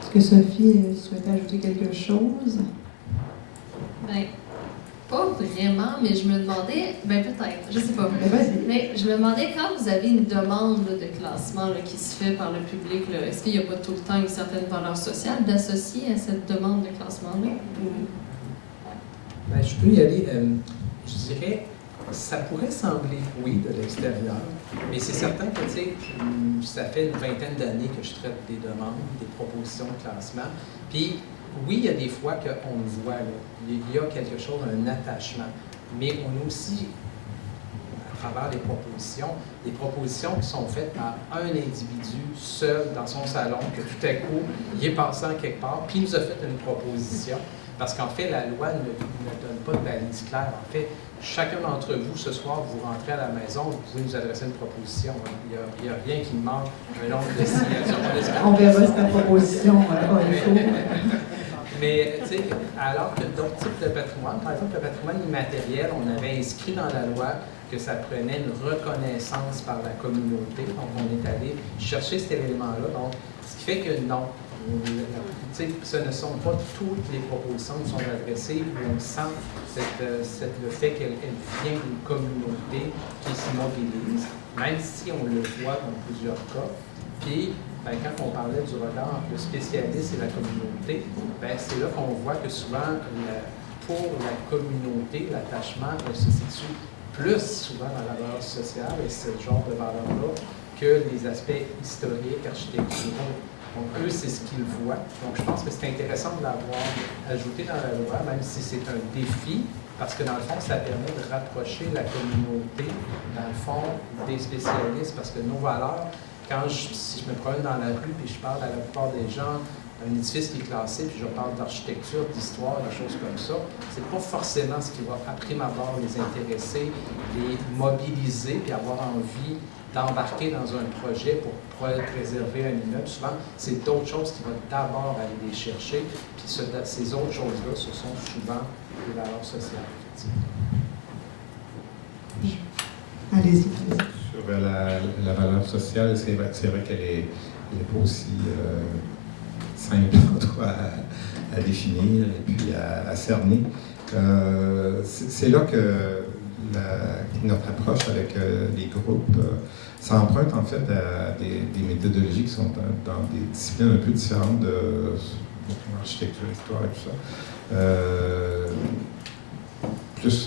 Est-ce que Sophie souhaitait ajouter quelque chose? Bien, pas vraiment, mais je me demandais, peut-être, je sais pas. Mais je me demandais, quand vous avez une demande là, de classement là, qui se fait par le public, là, est-ce qu'il n'y a pas tout le temps une certaine valeur sociale d'associer à cette demande de classement-là? Je peux y aller. Je dirais, ça pourrait sembler, oui, de l'extérieur, mais c'est certain que, tu sais, ça fait une vingtaine d'années que je traite des demandes, des propositions de classement. Puis, oui, il y a des fois qu'on le voit, là. Il y a quelque chose, un attachement. Mais on a aussi, à travers des propositions qui sont faites par un individu seul dans son salon, que tout à coup, il est passé en quelque part, puis il nous a fait une proposition. Parce qu'en fait, la loi ne donne pas de balise claire. En fait, chacun d'entre vous, ce soir, vous rentrez à la maison, vous pouvez nous adresser une proposition. Il n'y a rien qui manque, un nombre de signatures. On verra cette proposition. Mais, tu sais, alors que d'autres types de patrimoine, par exemple, le patrimoine immatériel, on avait inscrit dans la loi que ça prenait une reconnaissance par la communauté. Donc, on est allé chercher cet élément-là. Donc, ce qui fait que non, ce ne sont pas toutes les propositions qui sont adressées où on sent le fait qu'elle vient d'une communauté qui se mobilise, même si on le voit dans plusieurs cas. Puis, quand on parlait du regard entre le spécialiste et la communauté, c'est là qu'on voit que souvent, pour la communauté, l'attachement se situe plus souvent dans la valeur sociale et ce genre de valeur-là que les aspects historiques, architecturaux. Donc, eux, c'est ce qu'ils voient. Donc, je pense que c'est intéressant de l'avoir ajouté dans la loi, même si c'est un défi, parce que dans le fond, ça permet de rapprocher la communauté, dans le fond, des spécialistes, parce que nos valeurs, si je me promène dans la rue et je parle à la plupart des gens d'un édifice qui est classé, puis je parle d'architecture, d'histoire, de choses comme ça, c'est pas forcément ce qui va, à prime abord, les intéresser, les mobiliser, puis avoir envie d'embarquer dans un projet pour préserver un immeuble. Souvent, c'est d'autres choses qui vont d'abord aller les chercher, puis ces autres choses-là, ce sont souvent des valeurs sociales. Allez-y. Sur la valeur sociale, c'est vrai qu'elle n'est pas aussi simple à définir et puis à cerner. C'est là que notre approche avec les groupes s'emprunte en fait à des méthodologies qui sont dans des disciplines un peu différentes de l'architecture, l'histoire et tout ça.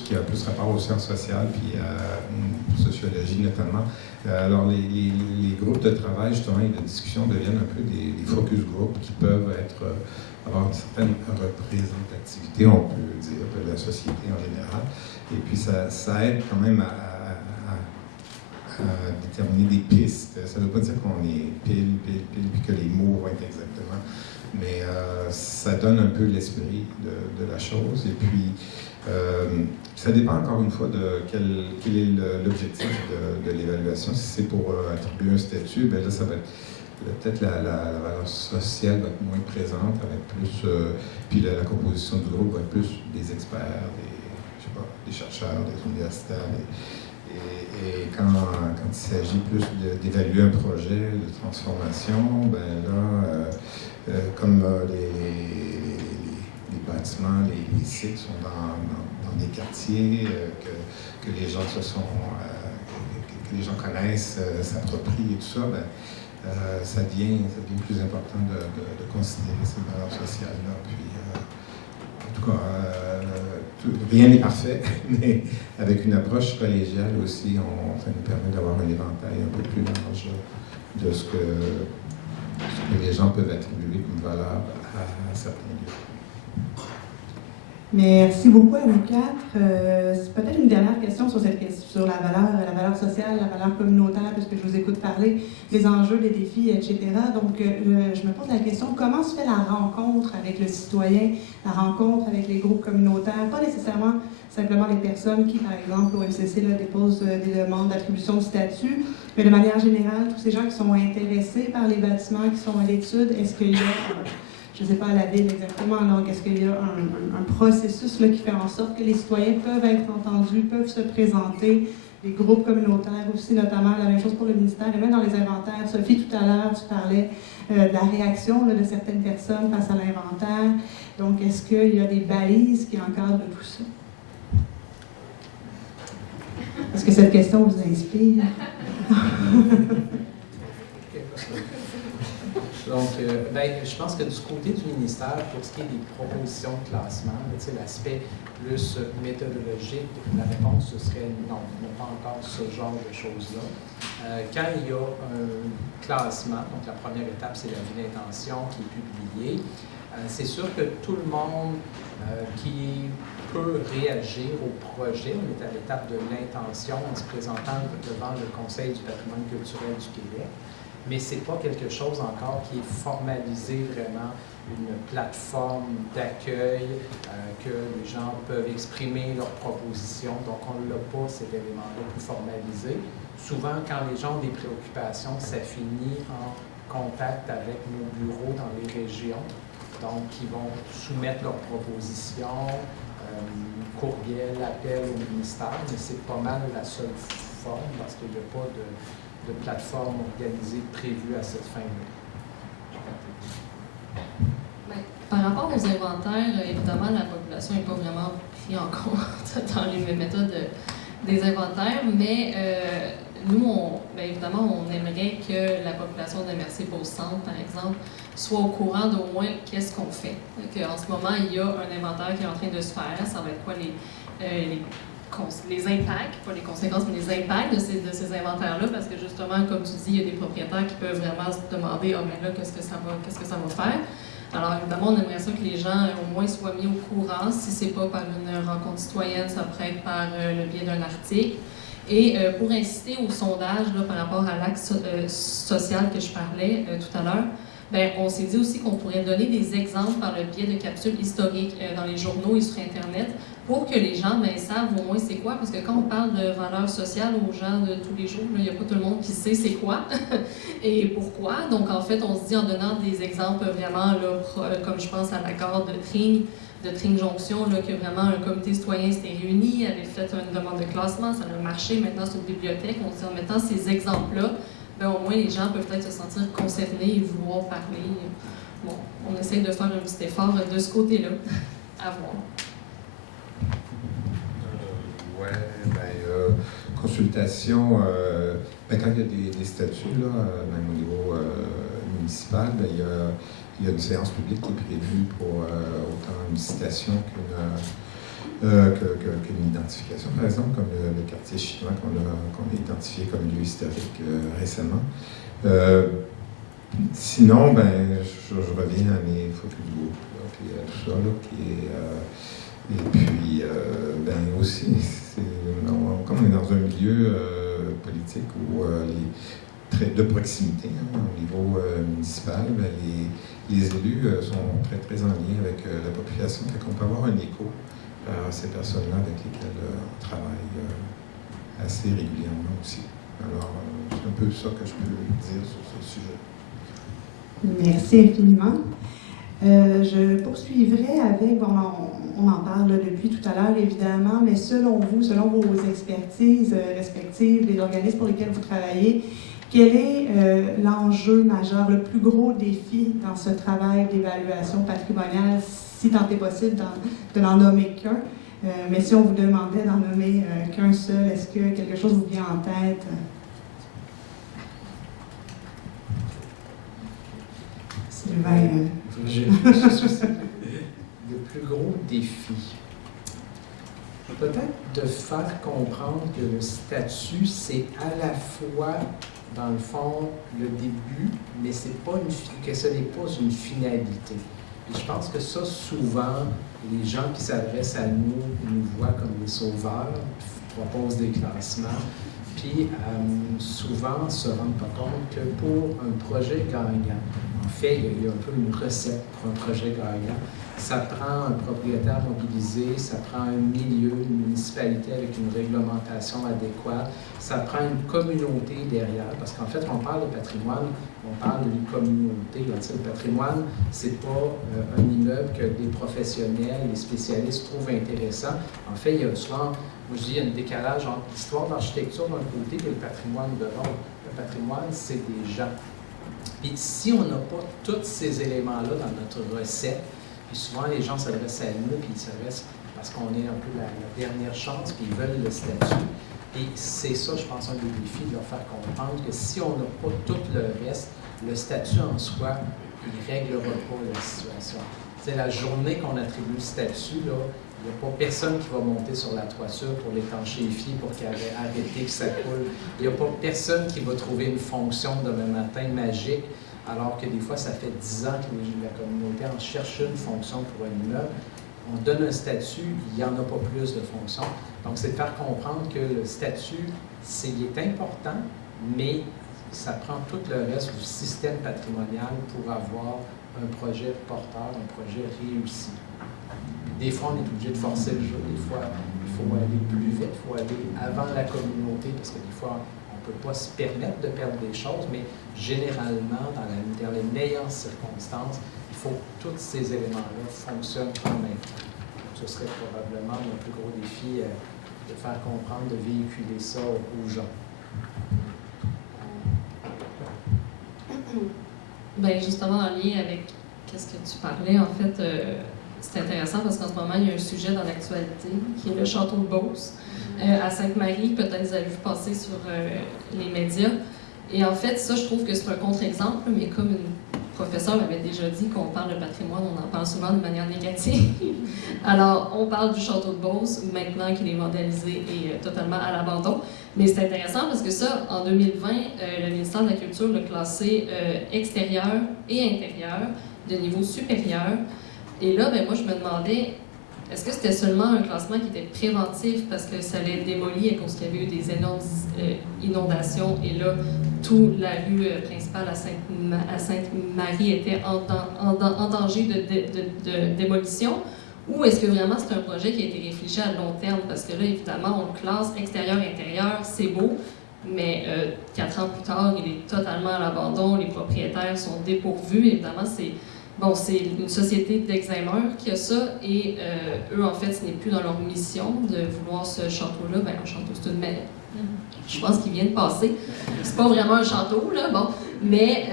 Qui a plus rapport aux sciences sociales, puis à sociologie notamment. Alors, les groupes de travail, justement, et de discussion deviennent un peu des focus groups qui peuvent avoir une certaine représentativité, on peut dire, de la société en général. Et puis, ça aide quand même à déterminer des pistes. Ça ne veut pas dire qu'on est pile, puis que les mots vont être exactement, mais ça donne un peu l'esprit de la chose. Et puis, ça dépend encore une fois de quel est l'objectif de l'évaluation. Si c'est pour attribuer un statut, bien là, ça va être peut-être la valeur sociale va être moins présente, avec plus, puis la composition du groupe va être plus des experts, des chercheurs, des universitaires. Et quand il s'agit plus d'évaluer un projet de transformation, ben là, comme les bâtiments, les sites sont dans des quartiers que les gens que les gens connaissent, s'approprient et tout ça, ben, ça devient plus important de considérer ces valeurs sociales-là. Puis, en tout cas, rien n'est parfait, mais avec une approche collégiale aussi, ça nous permet d'avoir un éventail un peu plus large de ce que les gens peuvent attribuer comme valeur à certains lieux. Merci beaucoup à vous quatre. C'est peut-être une dernière question sur sur la valeur sociale, la valeur communautaire, puisque je vous écoute parler des enjeux, des défis, etc. Donc, je me pose la question, comment se fait la rencontre avec le citoyen, la rencontre avec les groupes communautaires, pas nécessairement simplement les personnes qui, par exemple, au MCC, déposent des demandes d'attribution de statut, mais de manière générale, tous ces gens qui sont intéressés par les bâtiments, qui sont à l'étude, est-ce qu'il y a... je ne sais pas à la ville exactement, donc est-ce qu'il y a un processus là, qui fait en sorte que les citoyens peuvent être entendus, peuvent se présenter, les groupes communautaires aussi, notamment, la même chose pour le ministère, et même dans les inventaires. Sophie, tout à l'heure, tu parlais de la réaction là, de certaines personnes face à l'inventaire. Donc, est-ce qu'il y a des balises qui encadrent tout ça? Est-ce que cette question vous inspire? Donc, je pense que du côté du ministère, pour ce qui est des propositions de classement, l'aspect plus méthodologique, la réponse, ce serait non, on n'a pas encore ce genre de choses-là. Quand il y a un classement, donc la première étape, c'est l'avis d'intention qui est publié, c'est sûr que tout le monde qui peut réagir au projet, on est à l'étape de l'intention en se présentant devant le Conseil du patrimoine culturel du Québec. Mais ce n'est pas quelque chose encore qui est formalisé vraiment, une plateforme d'accueil que les gens peuvent exprimer leurs propositions. Donc, on n'a pas cet élément-là plus formalisé. Souvent, quand les gens ont des préoccupations, ça finit en contact avec nos bureaux dans les régions. Donc, ils vont soumettre leurs propositions, courriel, appel au ministère, mais c'est pas mal la seule forme parce qu'il n'y a pas de plateforme organisée prévue à cette fin-là. Par rapport aux inventaires, évidemment, la population n'est pas vraiment prise en compte dans les méthodes des inventaires, mais nous, évidemment, on aimerait que la population de MRC-Beauce-Centre, par exemple, soit au courant d'au moins qu'est-ce qu'on fait. En ce moment, il y a un inventaire qui est en train de se faire. Ça va être quoi les impacts, pas les conséquences, mais les impacts de ces inventaires-là, parce que justement, comme tu dis, il y a des propriétaires qui peuvent vraiment se demander « Ah, mais là, qu'est-ce que ça va faire? » Alors, évidemment, on aimerait ça que les gens, au moins, soient mis au courant. Si ce n'est pas par une rencontre citoyenne, ça pourrait être par le biais d'un article. Et pour inciter au sondage là, par rapport à l'axe social que je parlais tout à l'heure, bien, on s'est dit aussi qu'on pourrait donner des exemples par le biais de capsules historiques dans les journaux et sur Internet pour que les gens savent au moins c'est quoi. Parce que quand on parle de valeurs sociales aux gens de tous les jours, il n'y a pas tout le monde qui sait c'est quoi et pourquoi. Donc, en fait, on se dit en donnant des exemples vraiment, là, comme je pense à l'accord de Tring Jonction, là, que vraiment un comité citoyen s'était réuni, avait fait une demande de classement, ça a marché, maintenant c'est une bibliothèque. On se dit en mettant ces exemples-là, bien, au moins les gens peuvent peut-être se sentir concernés et vouloir parler. Bon, on essaie de faire un petit effort de ce côté-là, à voir. Consultation, quand il y a des statuts, là, même au niveau municipal, il y a une séance publique qui est prévue pour autant une citation qu'une identification, par exemple, comme le quartier chinois qu'on a identifié comme lieu historique récemment. Sinon, je reviens à mes photos du groupe, puis tout ça, là, qui est... et puis, aussi, comme on est dans un milieu politique où de proximité, au niveau municipal, les élus sont très, très en lien avec la population. Fait qu'on peut avoir un écho à ces personnes-là avec lesquelles on travaille assez régulièrement aussi. Alors, c'est un peu ça que je peux dire sur ce sujet. Merci infiniment. Je poursuivrai avec, on en parle depuis tout à l'heure évidemment, mais selon vous, selon vos expertises respectives, les organismes pour lesquels vous travaillez, quel est l'enjeu majeur, le plus gros défi dans ce travail d'évaluation patrimoniale, si tant est possible de n'en nommer qu'un? Mais si on vous demandait d'en nommer qu'un seul, est-ce que quelque chose vous vient en tête? Sylvain. Le plus gros défi. Peut-être de faire comprendre que le statut, c'est à la fois, dans le fond, le début, mais que ce n'est pas une finalité. Et je pense que ça, souvent, les gens qui s'adressent à nous voient comme des sauveurs, proposent des classements, puis souvent se rendent pas compte que pour un projet gagnant, en fait, il y a un peu une recette pour un projet gagnant. Ça prend un propriétaire mobilisé, ça prend un milieu, une municipalité avec une réglementation adéquate, ça prend une communauté derrière, parce qu'en fait, on parle de patrimoine, on parle d'une communauté. Le patrimoine, c'est pas un immeuble que des professionnels, les spécialistes trouvent intéressant. En fait, il y a souvent, moi je dis, il y a un décalage entre l'histoire d'architecture d'un côté et le patrimoine de l'autre. Le patrimoine, c'est des gens. Et si on n'a pas tous ces éléments-là dans notre recette, puis souvent les gens s'adressent à nous, puis ils s'adressent parce qu'on est un peu la dernière chance, puis ils veulent le statut. Et c'est ça, je pense, un des défis, de leur faire comprendre que si on n'a pas tout le reste, le statut en soi, il ne réglera pas la situation. C'est la journée qu'on attribue le statut, là, il n'y a pas personne qui va monter sur la toiture pour l'étanchéifier, pour qu'il arrête que ça coule. Il n'y a pas personne qui va trouver une fonction demain matin magique, alors que des fois, ça fait 10 ans que la communauté en cherche une fonction pour un immeuble. On donne un statut, il n'y en a pas plus de fonctions. Donc, c'est de faire comprendre que le statut, il est important, mais ça prend tout le reste du système patrimonial pour avoir un projet porteur, un projet réussi. Des fois, on est obligé de forcer le jeu. Des fois, il faut aller plus vite, il faut aller avant la communauté, parce que des fois, on ne peut pas se permettre de perdre des choses, mais généralement, dans les meilleures circonstances, il faut que tous ces éléments-là fonctionnent en même temps. Ce serait probablement le plus gros défi de faire comprendre, de véhiculer ça aux gens. Bien, justement, en lien avec ce que tu parlais, en fait, c'est intéressant parce qu'en ce moment, il y a un sujet dans l'actualité qui est le château de Beauce à Sainte-Marie. Peut-être vous avez vu passer sur les médias. Et en fait, ça, je trouve que c'est un contre-exemple, mais comme une professeure m'avait déjà dit qu'on parle de patrimoine, on en parle souvent de manière négative. Alors, on parle du château de Beauce, maintenant qu'il est vandalisé et totalement à l'abandon. Mais c'est intéressant parce que ça, en 2020, le ministère de la Culture l'a classé extérieur et intérieur de niveau supérieur. Et là, ben, moi, je me demandais, est-ce que c'était seulement un classement qui était préventif parce que ça allait démolir à cause qu'il y avait eu des énormes inondations et là, toute la rue principale à Sainte-Marie était en danger de démolition? Ou est-ce que vraiment c'est un projet qui a été réfléchi à long terme? Parce que là, évidemment, on le classe extérieur-intérieur, c'est beau, mais 4 ans plus tard, il est totalement à l'abandon, les propriétaires sont dépourvus. Évidemment, c'est une société d'exaimeurs qui a ça, et eux, en fait, ce n'est plus dans leur mission de vouloir ce château-là. Bien, un château, c'est une maison. Je pense qu'il vient de passer. C'est pas vraiment un château, là, bon. Mais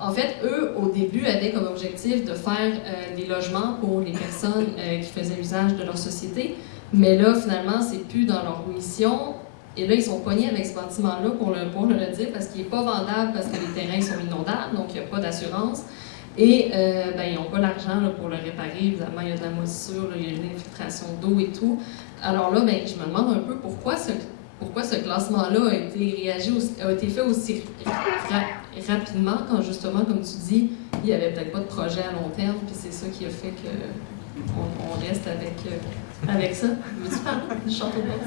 en fait, eux, au début, avaient comme objectif de faire des logements pour les personnes qui faisaient usage de leur société. Mais là, finalement, c'est plus dans leur mission. Et là, ils sont pognés avec ce bâtiment-là, pour le dire, parce qu'il n'est pas vendable, parce que les terrains sont inondables, donc il n'y a pas d'assurance. Et ils n'ont pas l'argent pour le réparer. Évidemment, il y a de la moisissure, là, il y a de l'infiltration d'eau et tout. Alors là, je me demande un peu pourquoi ce classement-là a été fait aussi rapidement, quand justement, comme tu dis, il n'y avait peut-être pas de projet à long terme, puis c'est ça qui a fait qu'on reste avec ça. Veux-tu parler du château de Beauce?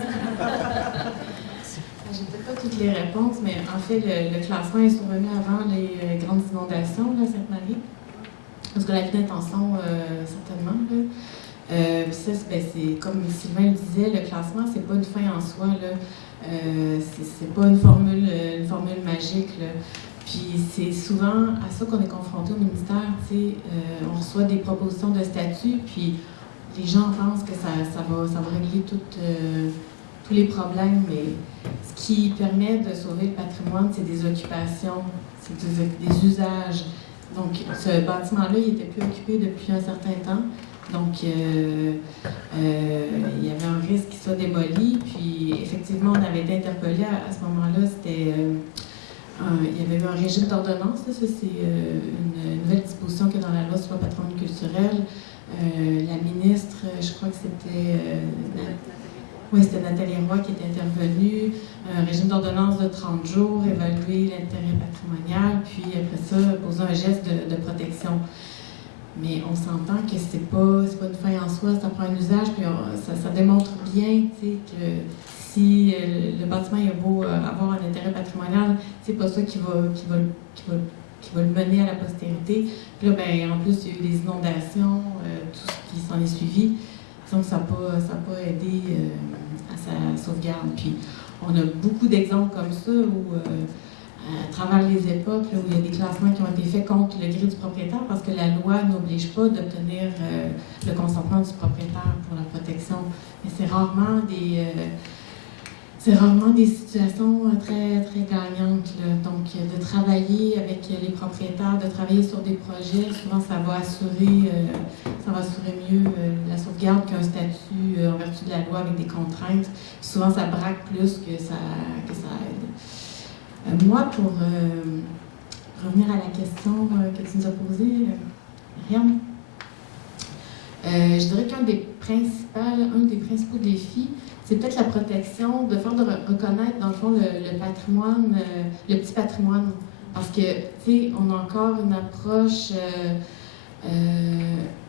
J'ai peut-être pas toutes les réponses, mais en fait, le classement est survenu avant les grandes inondations de Sainte-Marie. Parce que la vie d'intention, certainement. Puis ça, c'est comme Sylvain le disait, le classement, c'est pas une fin en soi. C'est pas une formule magique. Là. Puis c'est souvent à ça qu'on est confronté au ministère. On reçoit des propositions de statut, puis les gens pensent que ça va régler tous les problèmes, mais ce qui permet de sauver le patrimoine, c'est des occupations, c'est des usages. Donc, ce bâtiment-là, il n'était plus occupé depuis un certain temps. Donc, il y avait un risque qu'il soit démoli. Puis, effectivement, on avait été interpellés à ce moment-là. Il y avait eu un régime d'ordonnance. Ça, c'est une nouvelle disposition qu'il y a dans la loi sur le patrimoine culturel. La ministre, je crois que c'était Nathalie Roy qui était intervenue. Un régime d'ordonnance de 30 jours, évaluer l'intérêt patrimonial, puis après ça, poser un geste de protection. Mais on s'entend que c'est pas une fin en soi, ça prend un usage, puis ça démontre bien que si le bâtiment il a beau avoir un intérêt patrimonial, c'est pas ça qui va le mener à la postérité. Puis là, en plus, il y a eu les inondations, tout ce qui s'en est suivi. Donc, ça n'a pas aidé à sa sauvegarde. Puis, on a beaucoup d'exemples comme ça où, à travers les époques, là, où il y a des classements qui ont été faits contre le gré du propriétaire parce que la loi n'oblige pas d'obtenir le consentement du propriétaire pour la protection. Mais c'est rarement des situations très, très gagnantes. Là. Donc, de travailler avec les propriétaires, de travailler sur des projets, souvent ça va assurer mieux la sauvegarde qu'un statut en vertu de la loi avec des contraintes. Souvent, ça braque plus que ça aide. Moi, pour revenir à la question que tu nous as posée, Mariam, je dirais qu'un des principaux défis, c'est peut-être la protection, de faire reconnaître, dans le fond, le patrimoine, le petit patrimoine. Parce que, tu sais, on a encore une approche...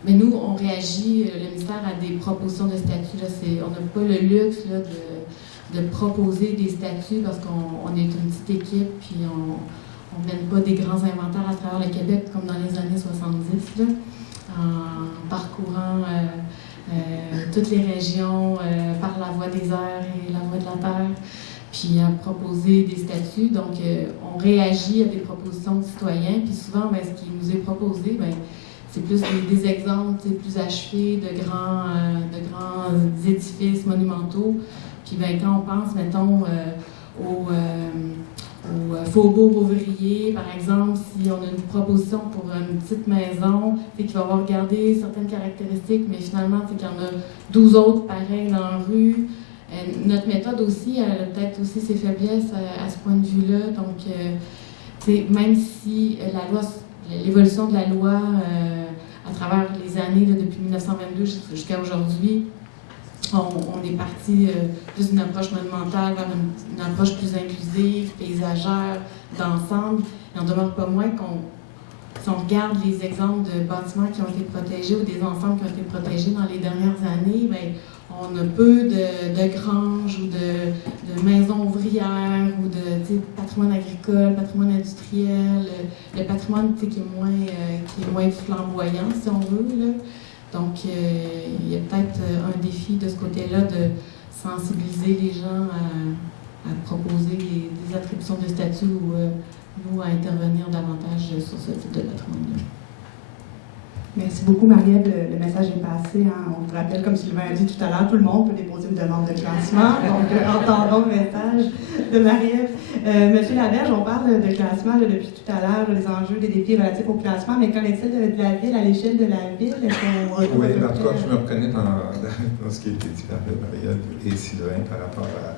mais nous, on réagit, le ministère, à des propositions de statuts. Là, on n'a pas le luxe là, de proposer des statuts parce qu'on est une petite équipe, puis on ne mène pas des grands inventaires à travers le Québec comme dans les années 70, là, en parcourant... toutes les régions par la voie des airs et la voie de la terre, puis à proposer des statuts. Donc, on réagit à des propositions de citoyens, puis souvent, ce qui nous est proposé, c'est plus des exemples plus achevés de grands édifices monumentaux. Puis quand on pense, mettons, au Faubourg Ouvrier, par exemple, si on a une proposition pour une petite maison, qui va avoir gardé certaines caractéristiques, mais finalement, qu'il y en a 12 autres pareils dans la rue. Notre méthode aussi, elle a peut-être aussi ses faiblesses à ce point de vue-là. Donc, même si l'évolution de la loi à travers les années, là, depuis 1922 jusqu'à aujourd'hui, on est parti plus d'une approche monumentale vers une approche plus inclusive, paysagère, d'ensemble. Il n'en demeure pas moins si on regarde les exemples de bâtiments qui ont été protégés ou des ensembles qui ont été protégés dans les dernières années, bien, on a peu de granges ou de maisons ouvrières ou de patrimoine agricole, patrimoine industriel, le patrimoine qui est moins flamboyant, si on veut, là. Donc, il y a peut-être un défi de ce côté-là de sensibiliser les gens à proposer des attributions de statut ou nous à intervenir davantage sur ce type de patrimoine-là. Merci beaucoup, Marie-Ève. Le message est passé. Hein. On vous rappelle, comme Sylvain a dit tout à l'heure, tout le monde peut déposer une demande de classement. Donc, entendons le message de Marie-Ève. Monsieur Laberge, on parle de classement là, depuis tout à l'heure, les enjeux, des défis relatifs au classement, mais qu'en est-il de la ville, à l'échelle de la ville? Est-ce qu'on retrouve Oui, en tout cas, je me reconnais dans ce qui a été dit par Marie-Ève et Sylvain par rapport à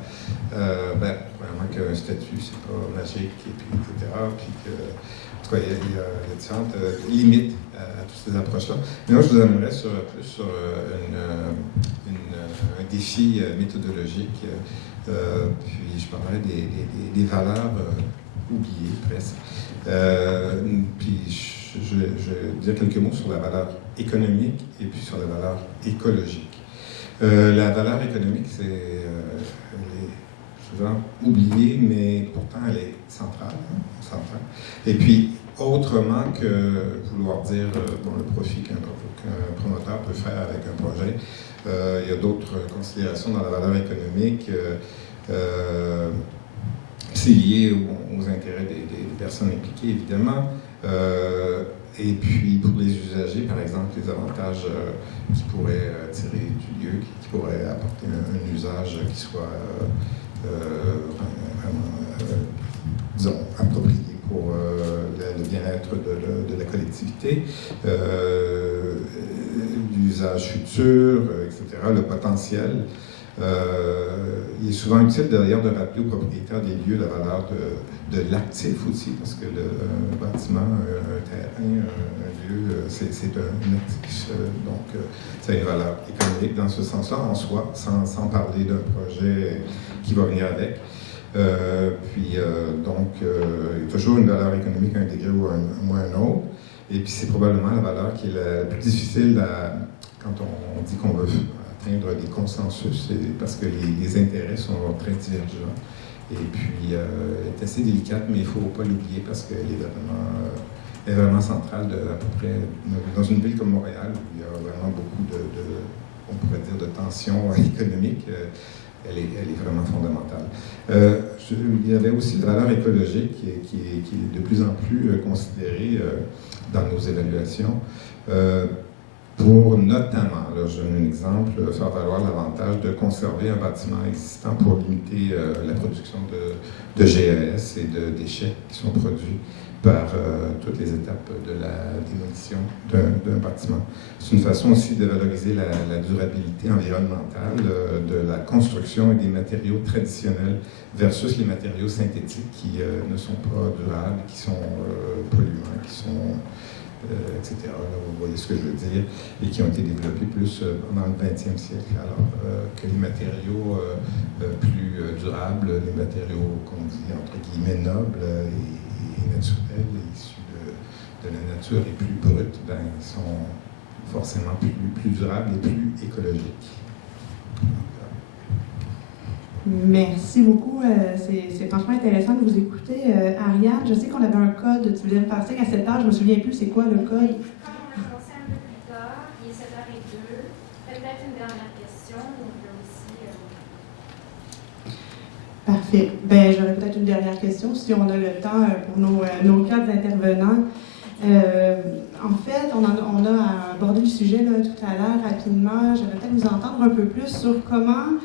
vraiment qu'un statut, c'est pas magique, et puis, etc. Puis que, en tout cas, il y a différentes limites à toutes ces approches-là. Mais moi, je vous amènerais plus sur un défi méthodologique. Puis je parlerai des valeurs oubliées, presque. Puis je vais dire quelques mots sur la valeur économique et puis sur la valeur écologique. La valeur économique, elle est souvent oubliée, mais pourtant elle est centrale. Et puis, autrement que vouloir dire le profit qu'un promoteur peut faire avec un projet, il y a d'autres considérations dans la valeur économique. C'est lié aux intérêts des personnes impliquées, évidemment. Et puis, pour les usagers, par exemple, les avantages qui pourraient tirer du lieu, qui pourraient apporter un usage qui soit vraiment, disons, approprié pour le bien-être de la collectivité, l'usage futur, etc., le potentiel. Il est souvent utile d'ailleurs de rappeler aux propriétaires des lieux la valeur de l'actif aussi, parce que le bâtiment, un terrain, un lieu, c'est un actif. Donc, ça a une valeur économique dans ce sens-là, en soi, sans parler d'un projet qui va venir avec. Il y a toujours une valeur économique à un degré ou un autre. Et puis, c'est probablement la valeur qui est la plus difficile quand on dit qu'on veut atteindre des consensus, c'est parce que les intérêts sont très divergents. Et puis, elle est assez délicate, mais il ne faut pas l'oublier parce qu'elle est vraiment centrale à peu près dans une ville comme Montréal, où il y a vraiment beaucoup on pourrait dire, de tensions économiques. Elle est vraiment fondamentale. Il y avait aussi la valeur écologique qui est de plus en plus considérée dans nos évaluations. Pour notamment, là, je donne un exemple, faire valoir l'avantage de conserver un bâtiment existant pour limiter la production de GES et de déchets qui sont produits par toutes les étapes de la démolition d'un bâtiment. C'est une façon aussi de valoriser la durabilité environnementale de la construction et des matériaux traditionnels versus les matériaux synthétiques qui ne sont pas durables, qui sont polluants, qui sont etc. Là, vous voyez ce que je veux dire, et qui ont été développés plus pendant le 20e siècle, alors que les matériaux plus durables, les matériaux qu'on dit entre guillemets nobles et naturels, issus de la nature et plus bruts, sont forcément plus durables et plus écologiques. Merci beaucoup. C'est franchement intéressant de vous écouter. Ariane, je sais qu'on avait un code, tu voulais me passer à 7 heures, je ne me souviens plus, c'est quoi le code? Comme on a commencé un peu plus tard, il est 7h02, peut-être une dernière question, on peut aussi... Parfait. J'aurais peut-être une dernière question, si on a le temps pour nos 4 intervenants. En fait, on a abordé le sujet là, tout à l'heure rapidement. J'aimerais peut-être vous entendre un peu plus sur comment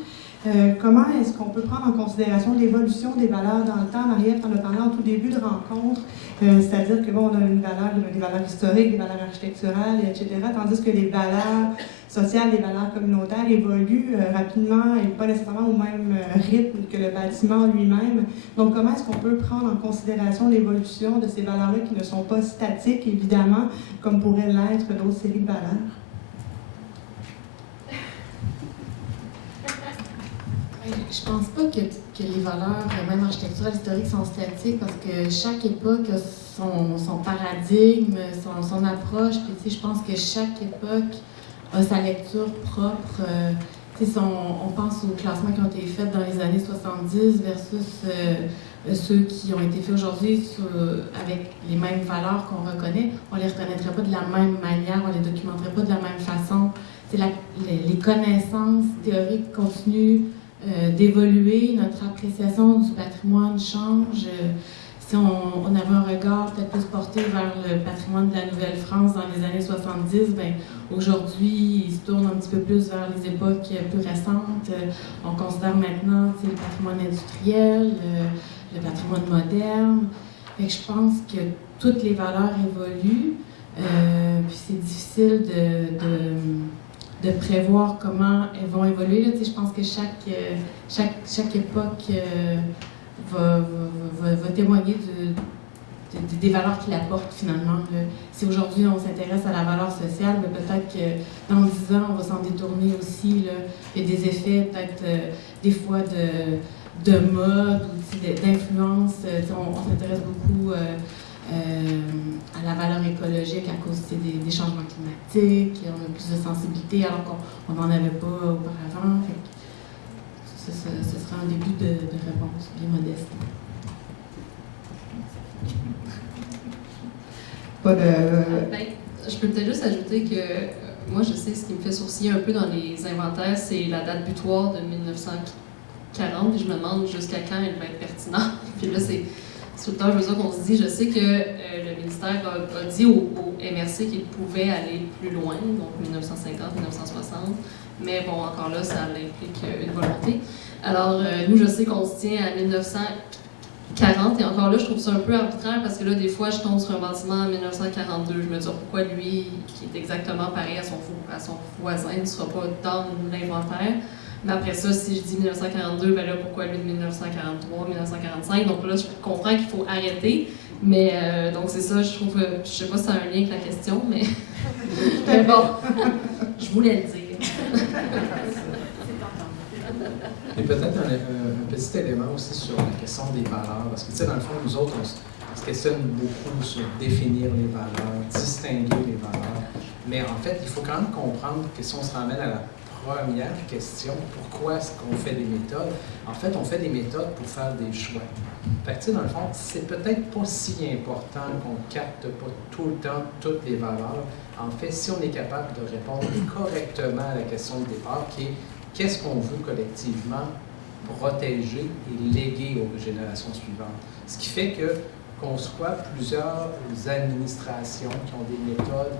est-ce qu'on peut prendre en considération l'évolution des valeurs dans le temps. Marie-Ève t'en a parlé en tout début de rencontre, c'est-à-dire que on a des valeurs historiques, des valeurs architecturales, etc., tandis que les valeurs sociales, les valeurs communautaires évoluent rapidement et pas nécessairement au même rythme que le bâtiment lui-même. Donc, comment est-ce qu'on peut prendre en considération l'évolution de ces valeurs-là qui ne sont pas statiques, évidemment, comme pourraient l'être d'autres séries de valeurs? Je pense pas que les valeurs, même architecturales, historiques, sont statiques parce que chaque époque a son paradigme, son approche. Puis, tu sais, je pense que chaque époque a sa lecture propre. Tu sais, si on pense aux classements qui ont été faits dans les années 70 versus ceux qui ont été faits aujourd'hui avec les mêmes valeurs qu'on reconnaît, on les reconnaîtrait pas de la même manière, on les documenterait pas de la même façon. Les connaissances théoriques continuent d'évoluer, notre appréciation du patrimoine change. Si on avait un regard peut-être plus porté vers le patrimoine de la Nouvelle-France dans les années 70, ben aujourd'hui, il se tourne un petit peu plus vers les époques plus récentes. On considère maintenant le patrimoine industriel, le patrimoine moderne. Fait que je pense que toutes les valeurs évoluent, puis c'est difficile de prévoir comment elles vont évoluer. Là, je pense que chaque époque va témoigner des valeurs qu'il apporte finalement. Là. Si aujourd'hui on s'intéresse à la valeur sociale, mais peut-être que dans 10 ans on va s'en détourner aussi. Là. Il y a des effets peut-être des fois de mode ou d'influence. On s'intéresse beaucoup à la valeur écologique à cause des changements climatiques, on a plus de sensibilité alors qu'on n'en avait pas auparavant. Fait que ce sera un début de réponse bien modeste. Je peux peut-être juste ajouter que moi je sais ce qui me fait sourciller un peu dans les inventaires, c'est la date butoir de 1940, et je me demande jusqu'à quand elle va être pertinente. Puis là, c'est tout le temps, je veux dire qu'on se dit, je sais que le ministère a dit au MRC qu'il pouvait aller plus loin, donc 1950, 1960, mais bon, encore là, ça implique une volonté. Alors, nous, je sais qu'on se tient à 1940, et encore là, je trouve ça un peu arbitraire, parce que là, des fois, je tombe sur un bâtiment en 1942, je me dis, pourquoi lui, qui est exactement pareil à son voisin, ne sera pas dans l'inventaire? Mais après ça, si je dis 1942, ben là, pourquoi lui de 1943, 1945? Donc là, je comprends qu'il faut arrêter. Mais donc c'est ça, je trouve, je sais pas si ça a un lien avec la question, mais, mais bon, je voulais le dire. Et peut-être un petit élément aussi sur la question des valeurs, parce que tu sais, dans le fond, nous autres, on se questionne beaucoup sur définir les valeurs, distinguer les valeurs. Mais en fait, il faut quand même comprendre que si on se ramène à la première question, pourquoi est-ce qu'on fait des méthodes? En fait, on fait des méthodes pour faire des choix. Fait que, tu sais, dans le fond, c'est peut-être pas si important qu'on capte pas tout le temps toutes les valeurs. En fait, si on est capable de répondre correctement à la question de départ, qui est qu'est-ce qu'on veut collectivement protéger et léguer aux générations suivantes? Ce qui fait qu'on soit plusieurs administrations qui ont des méthodes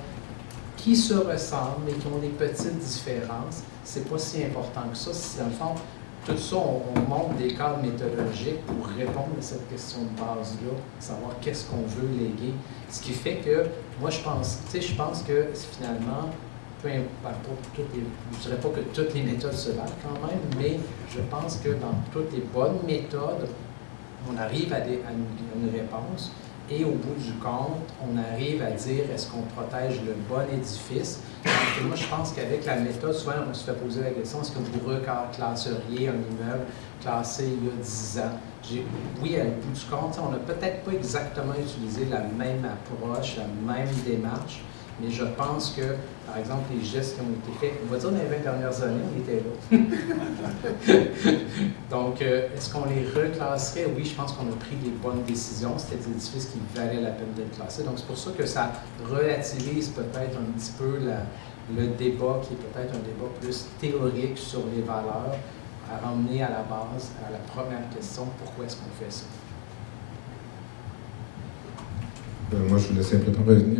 qui se ressemblent mais qui ont des petites différences, c'est pas si important que ça. Si dans le fond, tout ça, on montre des cadres méthodologiques pour répondre à cette question de base-là, savoir qu'est-ce qu'on veut léguer. Ce qui fait que, moi, je pense que finalement, je ne dirais pas que toutes les méthodes se valent quand même, mais je pense que dans toutes les bonnes méthodes, on arrive à une réponse. Et au bout du compte, on arrive à dire est-ce qu'on protège le bon édifice. Donc, moi, je pense qu'avec la méthode, souvent, on se fait poser la question est-ce que vous reclasseriez un immeuble classé il y a 10 ans? Oui, au bout du compte, on n'a peut-être pas exactement utilisé la même approche, la même démarche, mais je pense que, par exemple, les gestes qui ont été faits, on va dire dans les 20 dernières années, on était là. Donc, est-ce qu'on les reclasserait? Oui, je pense qu'on a pris des bonnes décisions. C'était des édifices qui valaient la peine d'être classés. Donc, c'est pour ça que ça relativise peut-être un petit peu le débat, qui est peut-être un débat plus théorique sur les valeurs, à ramener à la base, à la première question, pourquoi est-ce qu'on fait ça? Moi, je voulais simplement revenir,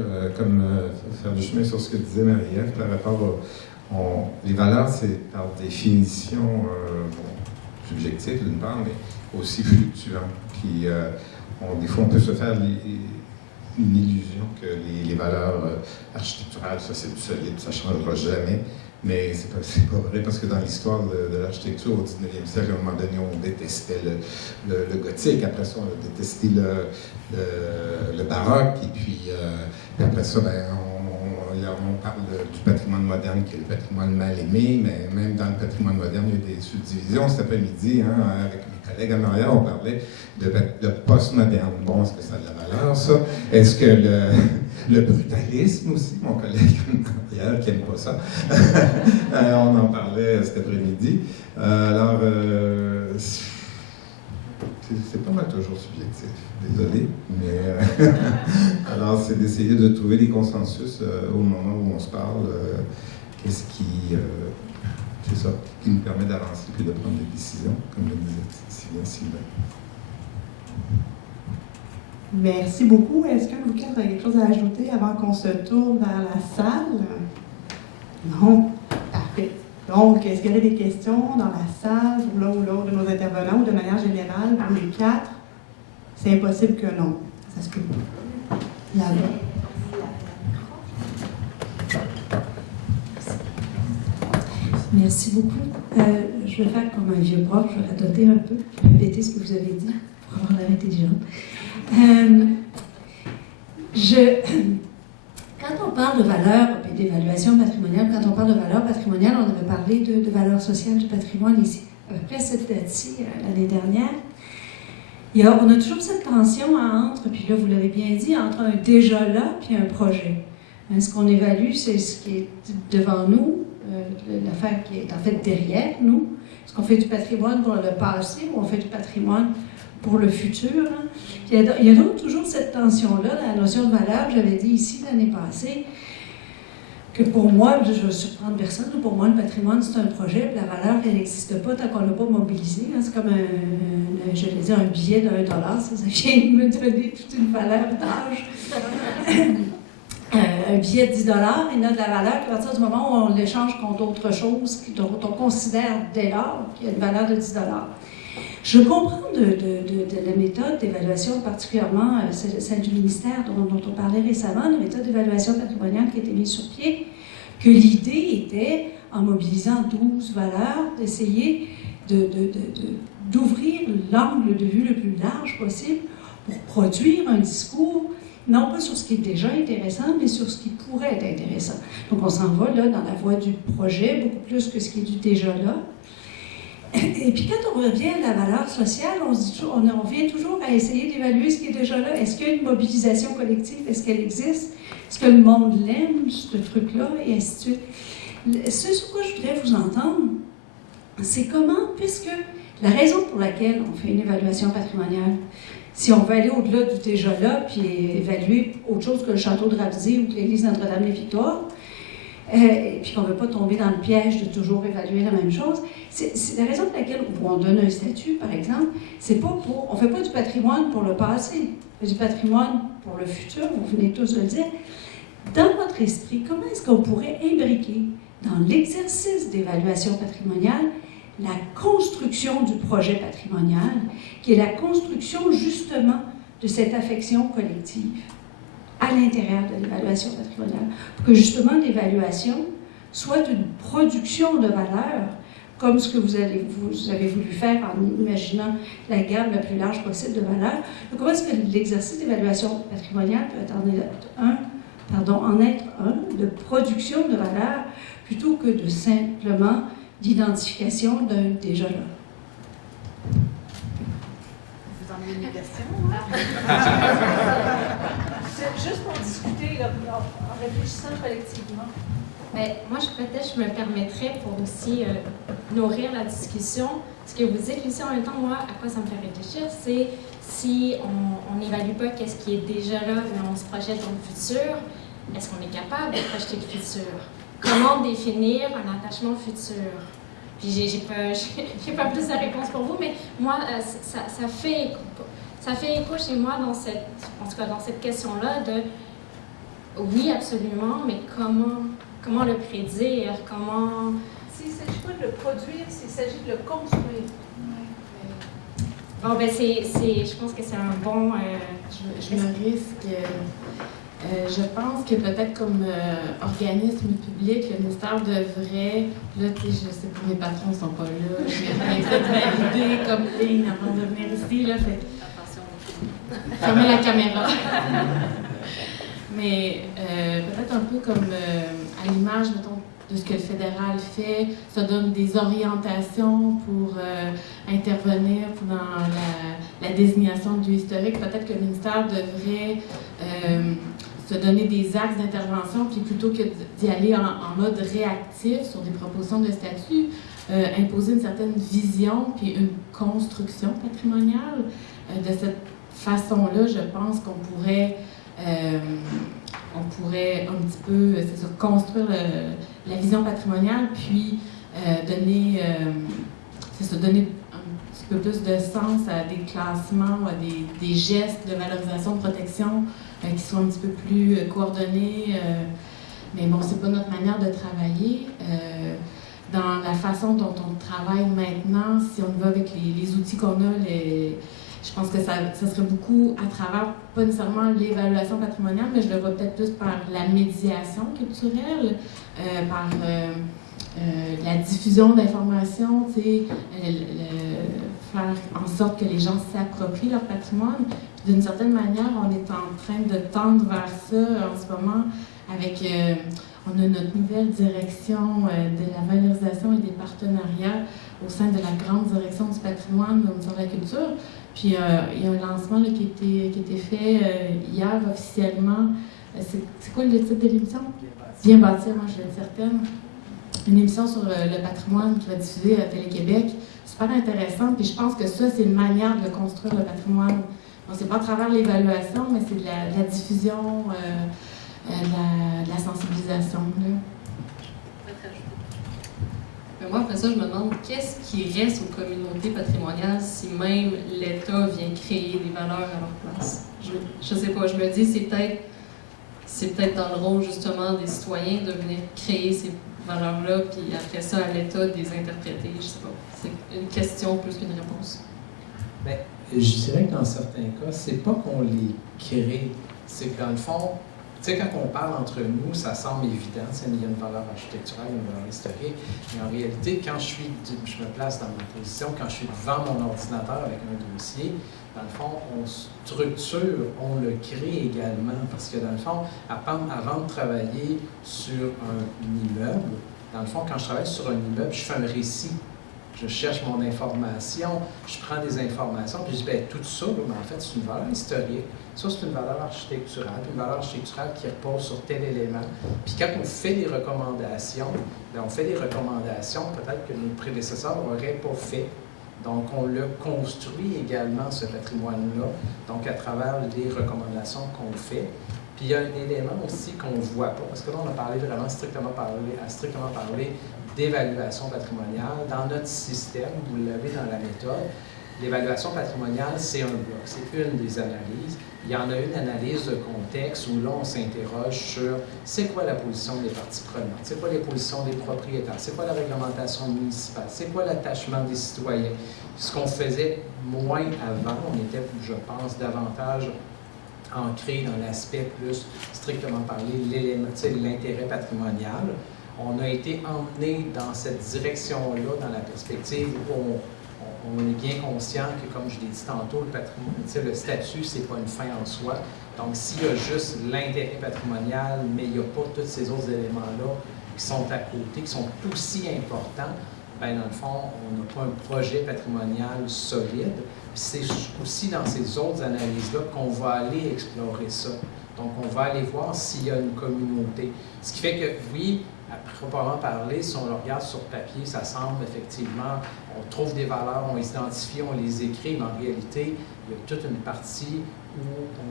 faire du chemin sur ce que disait Marie-Ève par rapport les valeurs, c'est par définition subjectif d'une part, mais aussi fluctuant. Puis, des fois, on peut se faire une illusion que les valeurs architecturales, ça c'est du solide, ça ne changera jamais. Mais c'est pas vrai, parce que dans l'histoire de l'architecture au 19e siècle, à un moment donné, on détestait le gothique, après ça, on a détesté le baroque, et puis après ça, on parle du patrimoine moderne qui est le patrimoine mal aimé, mais même dans le patrimoine moderne, il y a des subdivisions. Cet après-midi, avec mes collègues en arrière, on parlait de post-moderne. Bon, est-ce que ça a de la valeur, ça? Est-ce que le brutalisme aussi, mon collègue en arrière qui n'aime pas ça, on en parlait cet après-midi. Alors, c'est pas mal toujours subjectif, désolé, mais alors c'est d'essayer de trouver des consensus au moment où on se parle, qu'est-ce qui, c'est ça, qui nous permet d'avancer et de prendre des décisions, comme le disait si bien Sylvain. Merci beaucoup. Est-ce que vous avez quelque chose à ajouter avant qu'on se tourne vers la salle? Non? Parfait. Donc, est-ce qu'il y aurait des questions dans la salle pour l'un ou l'autre de nos intervenants ou de manière générale pour les quatre? C'est impossible que non. Ça se peut pas. Là-bas. Merci beaucoup. Je vais faire comme un vieux prof, je vais radoter un peu, répéter ce que vous avez dit pour avoir l'air intelligente. Quand on parle de valeur et d'évaluation patrimoniale, quand on parle de valeur patrimoniale, on avait parlé de valeur sociale du patrimoine ici, à peu près cette date-ci, l'année dernière. On a toujours cette tension entre, puis là vous l'avez bien dit, entre un déjà là puis un projet. Ce qu'on évalue, c'est ce qui est devant nous, l'affaire qui est en fait derrière nous. Est-ce qu'on fait du patrimoine pour le passé ou on fait du patrimoine pour le futur? Hein? Il y a donc toujours cette tension-là dans la notion de valeur. J'avais dit ici l'année passée que pour moi, je ne vais surprendre personne, pour moi le patrimoine c'est un projet, puis la valeur elle n'existe pas tant qu'on ne l'a pas mobilisé. Hein? C'est comme je vais dire un billet de $1, ça vient de me donner toute une valeur d'âge. Un billet de $10, il n'a de la valeur à partir du moment où on l'échange contre autre chose dont on considère dès lors qu'il y a une valeur de $10. Je comprends de la méthode d'évaluation, particulièrement celle du ministère dont on parlait récemment, la méthode d'évaluation patrimoniale qui a été mise sur pied, que l'idée était, en mobilisant 12 valeurs, d'essayer d'ouvrir l'angle de vue le plus large possible pour produire un discours non pas sur ce qui est déjà intéressant, mais sur ce qui pourrait être intéressant. Donc on s'en va là dans la voie du projet, beaucoup plus que ce qui est du déjà là. Et puis quand on revient à la valeur sociale, on vient toujours à essayer d'évaluer ce qui est déjà là. Est-ce qu'il y a une mobilisation collective? Est-ce qu'elle existe? Est-ce que le monde l'aime, ce truc-là? Et ainsi de suite. Ce sur quoi je voudrais vous entendre, c'est comment, puisque la raison pour laquelle on fait une évaluation patrimoniale, si on veut aller au-delà du déjà là, puis évaluer autre chose que le château de Ravzy ou que l'église Notre-Dame-des-Victoires, et puis qu'on ne veut pas tomber dans le piège de toujours évaluer la même chose, c'est la raison pour laquelle on donne un statut, par exemple, c'est pas pour... On ne fait pas du patrimoine pour le passé, on fait du patrimoine pour le futur, vous venez tous de le dire. Dans votre esprit, comment est-ce qu'on pourrait imbriquer dans l'exercice d'évaluation patrimoniale la construction du projet patrimonial, qui est la construction justement de cette affection collective à l'intérieur de l'évaluation patrimoniale, pour que justement l'évaluation soit une production de valeur, comme ce que vous avez voulu faire en imaginant la gamme la plus large possible de valeurs. Donc, comment est-ce que l'exercice d'évaluation patrimoniale peut en être un de production de valeur, plutôt que de simplement d'identification d'un déjà là. Vous en avez une question, C'est juste pour discuter là, en réfléchissant collectivement. Mais moi, je me permettrais pour aussi nourrir la discussion. Ce que vous dites, Lucie, en même temps, moi, à quoi ça me fait réfléchir, c'est si on n'évalue pas qu'est-ce qui est déjà là, mais on se projette dans le futur, est-ce qu'on est capable de projeter le futur? Comment définir un attachement futur? Puis j'ai pas plus de réponse pour vous, mais moi, ça fait écho chez moi en tout cas dans cette question-là de oui, absolument, mais comment le prédire? S'il ne s'agit pas de le produire, s'il s'agit de le construire. Bon, ben je pense que c'est un bon... Je me risque... je pense que peut-être comme organisme public, le ministère devrait, là, tu sais, je sais pas, mes patrons ne sont pas là, je vais peut-être valider comme ligne avant de venir ici, là, fait... Fermez la caméra. mais peut-être un peu comme à l'image, mettons, de ce que le fédéral fait, ça donne des orientations pour intervenir dans la désignation du lieu historique. Peut-être que le ministère devrait se donner des axes d'intervention, puis plutôt que d'y aller en mode réactif sur des propositions de statut, imposer une certaine vision puis une construction patrimoniale. De cette façon-là, je pense qu'on pourrait un petit peu, c'est ça, construire la vision patrimoniale, puis donner un petit peu plus de sens à des classements ou à des gestes de valorisation, de protection qui soient un petit peu plus coordonnés. Mais bon, c'est pas notre manière de travailler. Dans la façon dont on travaille maintenant, si on va avec les outils qu'on a, je pense que ça serait beaucoup à travers, pas nécessairement l'évaluation patrimoniale, mais je le vois peut-être plus par la médiation culturelle, par la diffusion d'informations, faire en sorte que les gens s'approprient leur patrimoine. Puis d'une certaine manière, on est en train de tendre vers ça en ce moment avec... on a notre nouvelle direction de la valorisation et des partenariats au sein de la grande direction du patrimoine au ministère de la Culture. Puis il y a un lancement là, qui a été fait hier officiellement. C'est quoi le titre de l'émission? Bien bâtir, moi je vais être certaine. Une émission sur le patrimoine qui va diffuser à Télé-Québec. Super intéressant. Puis je pense que ça, c'est une manière de construire le patrimoine. Bon, c'est pas à travers l'évaluation, mais c'est de la diffusion, de la sensibilisation. Là. Mais moi, après ça, je me demande qu'est-ce qui reste aux communautés patrimoniales si même l'État vient créer des valeurs à leur place. Je sais pas, je me dis c'est peut-être dans le rôle justement des citoyens de venir créer ces valeurs-là, puis après ça, à l'État de les interpréter. Je sais pas. C'est une question plus qu'une réponse. Bien, je dirais que dans certains cas, c'est pas qu'on les crée, c'est que dans le fond, tu sais, quand on parle entre nous, ça semble évident, il y a une valeur architecturale, une valeur historique, mais en réalité, quand je me place dans ma position, quand je suis devant mon ordinateur avec un dossier, dans le fond, on structure, on le crée également, parce que dans le fond, avant de travailler sur un immeuble, dans le fond, quand je travaille sur un immeuble, je fais un récit. Je cherche mon information, je prends des informations, puis je dis, bien, tout ça, ben, en fait, c'est une valeur historique. Ça, c'est une valeur architecturale qui repose sur tel élément. Puis quand on fait des recommandations, bien, on fait des recommandations peut-être que nos prédécesseurs n'auraient pas fait. Donc, on le construit également, ce patrimoine-là, donc à travers les recommandations qu'on fait. Puis il y a un élément aussi qu'on ne voit pas, parce que là, on a parlé vraiment strictement parlé d'évaluation patrimoniale. Dans notre système, vous l'avez dans la méthode, l'évaluation patrimoniale, c'est un bloc, c'est une des analyses. Il y en a une analyse de contexte où là, on s'interroge sur c'est quoi la position des parties prenantes, c'est quoi les positions des propriétaires, c'est quoi la réglementation municipale, c'est quoi l'attachement des citoyens. Ce qu'on faisait moins avant, on était, je pense, davantage ancré dans l'aspect plus strictement parlé, l'intérêt patrimonial. On a été emmené dans cette direction-là, dans la perspective où on est bien conscient que, comme je l'ai dit tantôt, le patrimoine, le statut, c'est pas une fin en soi. Donc, s'il y a juste l'intérêt patrimonial, mais il n'y a pas tous ces autres éléments-là qui sont à côté, qui sont aussi importants, bien, dans le fond, on n'a pas un projet patrimonial solide. Puis c'est aussi dans ces autres analyses-là qu'on va aller explorer ça. Donc, on va aller voir s'il y a une communauté. Ce qui fait que, oui, à proprement parler, si on le regarde sur papier, ça semble effectivement, on trouve des valeurs, on les identifie, on les écrit, mais en réalité, il y a toute une partie où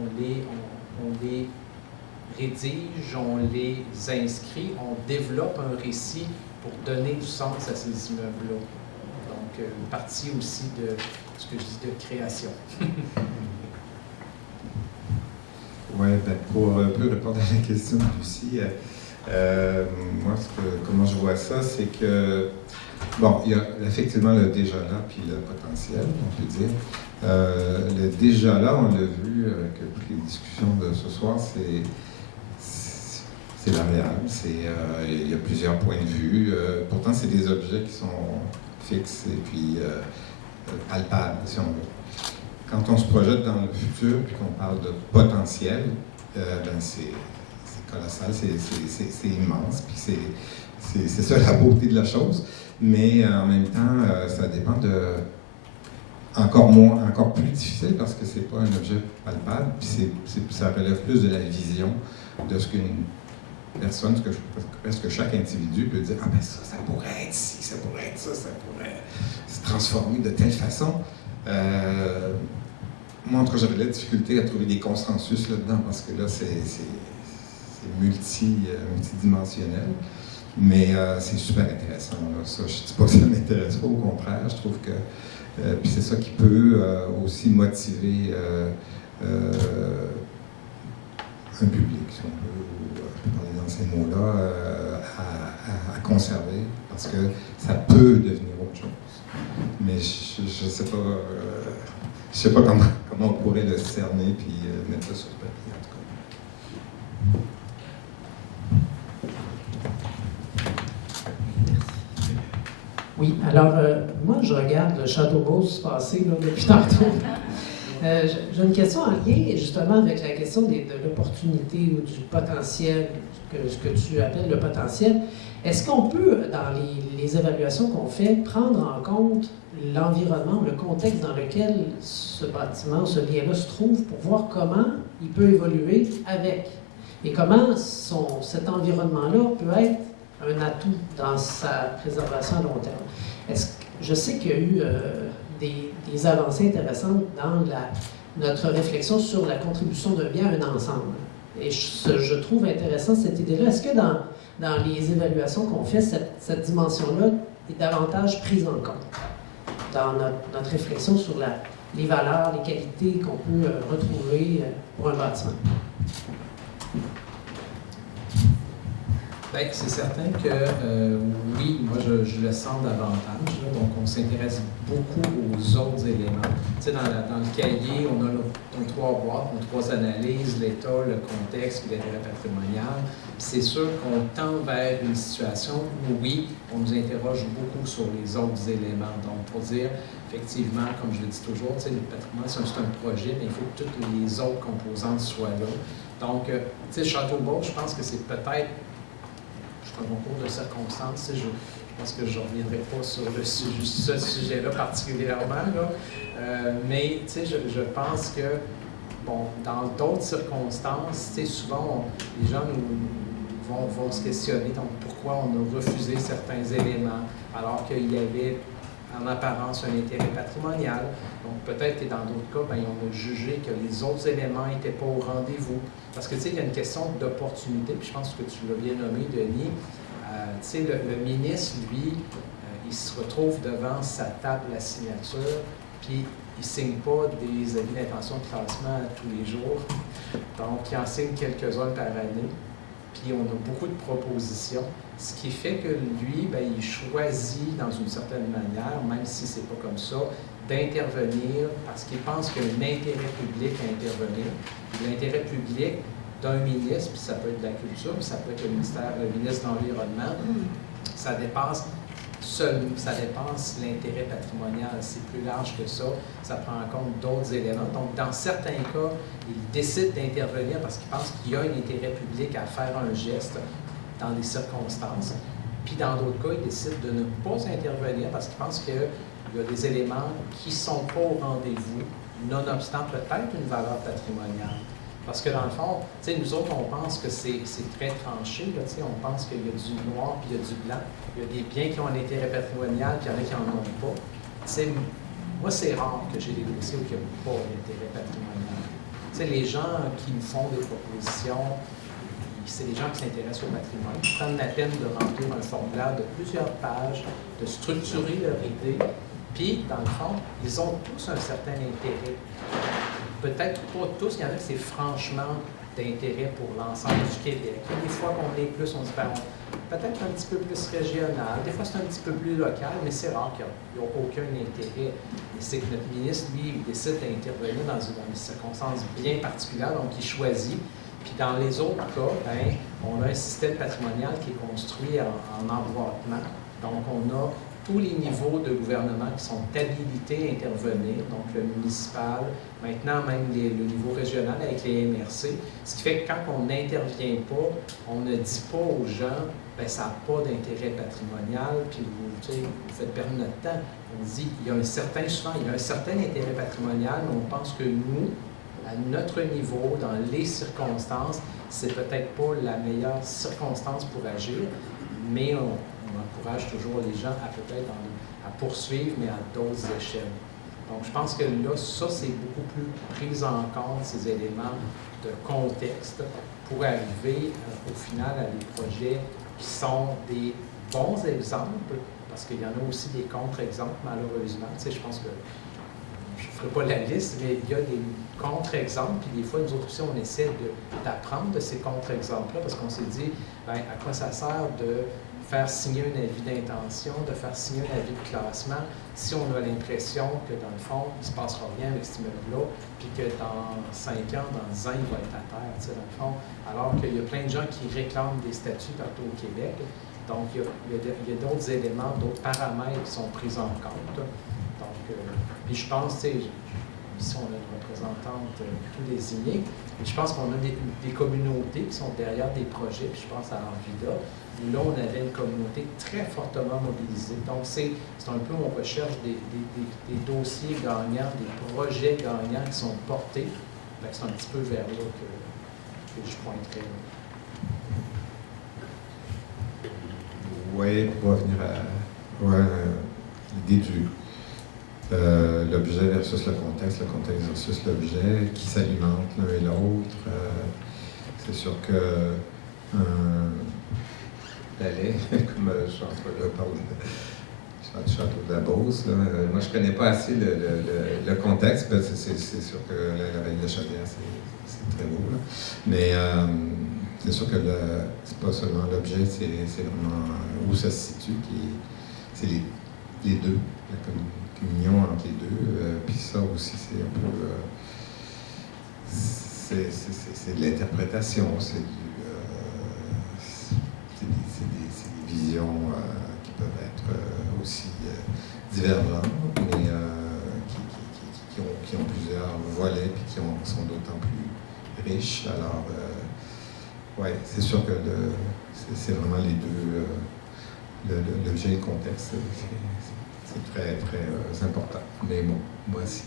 on les rédige, on les inscrit, on développe un récit pour donner du sens à ces immeubles-là. Donc, une partie aussi de ce que je dis de création. Oui, ben pour un peu répondre à la question de Lucie, moi, comment je vois ça, c'est que, bon, il y a effectivement le déjà là, puis le potentiel, on peut dire. Le déjà là, on l'a vu avec les discussions de ce soir, c'est variable, il y a plusieurs points de vue. Pourtant, c'est des objets qui sont fixes et puis palpables, si on veut. Quand on se projette dans le futur, puis qu'on parle de potentiel, c'est colossal, c'est immense, puis c'est ça la beauté de la chose. Mais en même temps, ça dépend de encore plus difficile parce que c'est pas un objet palpable, puis ça relève plus de la vision de ce qu'une personne, parce que chaque individu peut dire, ah ben ça pourrait être ci, ça pourrait être ça pourrait se transformer de telle façon. Moi, en tout cas, j'avais de la difficulté à trouver des consensus là-dedans parce que là, c'est multidimensionnel. Mais c'est super intéressant. Là. Ça, je ne dis pas que ça ne m'intéresse pas, au contraire. Je trouve que puis c'est ça qui peut aussi motiver un public, si on peut parler dans ces mots-là, à conserver, parce que ça peut devenir autre chose. Mais je ne sais pas, comment on pourrait le cerner puis mettre ça sur le papier, en tout cas. Oui, alors, moi, je regarde le Château Beauce passer là, depuis tantôt. J'ai une question en lien justement avec la question de l'opportunité ou du potentiel, ce que tu appelles le potentiel. Est-ce qu'on peut, dans les évaluations qu'on fait, prendre en compte l'environnement, le contexte dans lequel ce bâtiment, ce bien-là se trouve pour voir comment il peut évoluer avec et comment cet environnement-là peut être un atout dans sa préservation à long terme. Je sais qu'il y a eu des avancées intéressantes dans notre réflexion sur la contribution d'un bien à un ensemble. Et je trouve intéressant cette idée-là. Est-ce que dans les évaluations qu'on fait, cette dimension-là est davantage prise en compte dans notre réflexion sur les valeurs, les qualités qu'on peut retrouver pour un bâtiment? Bien, c'est certain que oui, moi je le sens davantage. Là, donc, on s'intéresse beaucoup aux autres éléments. Tu sais, dans le cahier, on a nos 3 boîtes, nos 3 analyses, l'état, le contexte, l'intérêt patrimonial. Puis c'est sûr qu'on tend vers une situation où, oui, on nous interroge beaucoup sur les autres éléments. Donc, pour dire, effectivement, comme je le dis toujours, tu sais, le patrimoine, c'est un projet, mais il faut que toutes les autres composantes soient là. Donc, tu sais, Château-Beauce, je pense que c'est peut-être un concours de circonstances. Je pense que je ne reviendrai pas sur ce sujet-là particulièrement. Là. Mais je pense que, bon, dans d'autres circonstances, souvent, les gens vont se questionner donc, pourquoi on a refusé certains éléments alors qu'il y avait en apparence un intérêt patrimonial. Donc peut-être que dans d'autres cas, on a jugé que les autres éléments n'étaient pas au rendez-vous. Parce que il y a une question d'opportunité, puis je pense que tu l'as bien nommé, Denis. Le ministre, lui, il se retrouve devant sa table à signature, puis il ne signe pas des avis d'intention de classement tous les jours. Donc, il en signe quelques-uns par année, puis on a beaucoup de propositions. Ce qui fait que lui, il choisit dans une certaine manière, même si ce n'est pas comme ça, d'intervenir parce qu'il pense qu'il y a un intérêt public à intervenir. L'intérêt public d'un ministre, puis ça peut être de la culture, puis ça peut être le ministre de l'Environnement, ça dépasse l'intérêt patrimonial. C'est plus large que ça. Ça prend en compte d'autres éléments. Donc, dans certains cas, il décide d'intervenir parce qu'il pense qu'il y a un intérêt public à faire un geste dans des circonstances. Puis, dans d'autres cas, il décide de ne pas intervenir parce qu'il pense qu'il y a des éléments qui ne sont pas au rendez-vous, nonobstant peut-être une valeur patrimoniale. Parce que dans le fond, nous autres, on pense que c'est très tranché. Là, on pense qu'il y a du noir puis il y a du blanc. Il y a des biens qui ont un intérêt patrimonial puis il y en a qui n'en ont pas. Moi, c'est rare que j'ai des dossiers où il n'y a pas d'intérêt patrimonial. Les gens qui nous font des propositions, c'est des gens qui s'intéressent au patrimoine, qui prennent la peine de remplir un formulaire de plusieurs pages, de structurer leur idée. Puis, dans le fond, ils ont tous un certain intérêt. Peut-être pas tous, il y en a qui c'est franchement d'intérêt pour l'ensemble du Québec. Des fois qu'on est plus, on dit peut-être un petit peu plus régional, des fois c'est un petit peu plus local, mais c'est rare qu'il n'y ait aucun intérêt. Et c'est que notre ministre, lui, il décide d'intervenir dans des circonstances bien particulières, donc il choisit. Puis dans les autres cas, on a un système patrimonial qui est construit en emboîtement. Donc on a tous les niveaux de gouvernement qui sont habilités à intervenir, donc le municipal, maintenant même le niveau régional avec les MRC, ce qui fait que quand on n'intervient pas, on ne dit pas aux gens ben, ça n'a pas d'intérêt patrimonial, puis vous faites perdre notre temps. On dit il y a un certain intérêt patrimonial, mais on pense que nous, à notre niveau, dans les circonstances, c'est peut-être pas la meilleure circonstance pour agir, mais on encourage toujours les gens à peut-être à poursuivre, mais à d'autres échelles. Donc, je pense que là, ça, c'est beaucoup plus pris en compte, ces éléments de contexte, pour arriver au final à des projets qui sont des bons exemples, parce qu'il y en a aussi des contre-exemples, malheureusement. Tu sais, je pense que je ne ferai pas la liste, mais il y a des contre-exemples, puis des fois, nous autres aussi, on essaie d'apprendre de ces contre-exemples-là, parce qu'on s'est dit, bien, à quoi ça sert de faire signer un avis d'intention, de faire signer un avis de classement, si on a l'impression que, dans le fond, il ne se passera rien avec cet immeuble-là, puis que dans 5 ans, dans 10 ans, il va être à terre, tu sais, dans le fond, alors qu'il y a plein de gens qui réclament des statuts partout au Québec. Donc, il y a d'autres éléments, d'autres paramètres qui sont pris en compte. Donc, puis je pense, tu sais, ici, on a une représentante tout désignée, mais je pense qu'on a des communautés qui sont derrière des projets, puis je pense à Arvida. Là, on avait une communauté très fortement mobilisée. Donc, c'est un peu, on recherche des dossiers gagnants, des projets gagnants qui sont portés. C'est un petit peu vers là que je pointerais. Oui, pour revenir à l'idée du l'objet versus le contexte versus l'objet, qui s'alimentent l'un et l'autre. C'est sûr que palais, comme Jean-François parle du château de la Beauce. Là. Moi, je ne connais pas assez le contexte. C'est sûr que la vallée de la Chaudière, c'est très beau. Là. Mais c'est sûr que c'est pas seulement l'objet, c'est vraiment où ça se situe. C'est les deux, la communion entre les deux. Puis ça aussi, c'est un peu... c'est de l'interprétation, c'est des visions qui peuvent être aussi divergentes, mais qui ont plusieurs volets et qui sont d'autant plus riches. Alors, oui, c'est sûr que c'est vraiment les deux, l'objet et le contexte, c'est très, très important. Mais bon, moi aussi...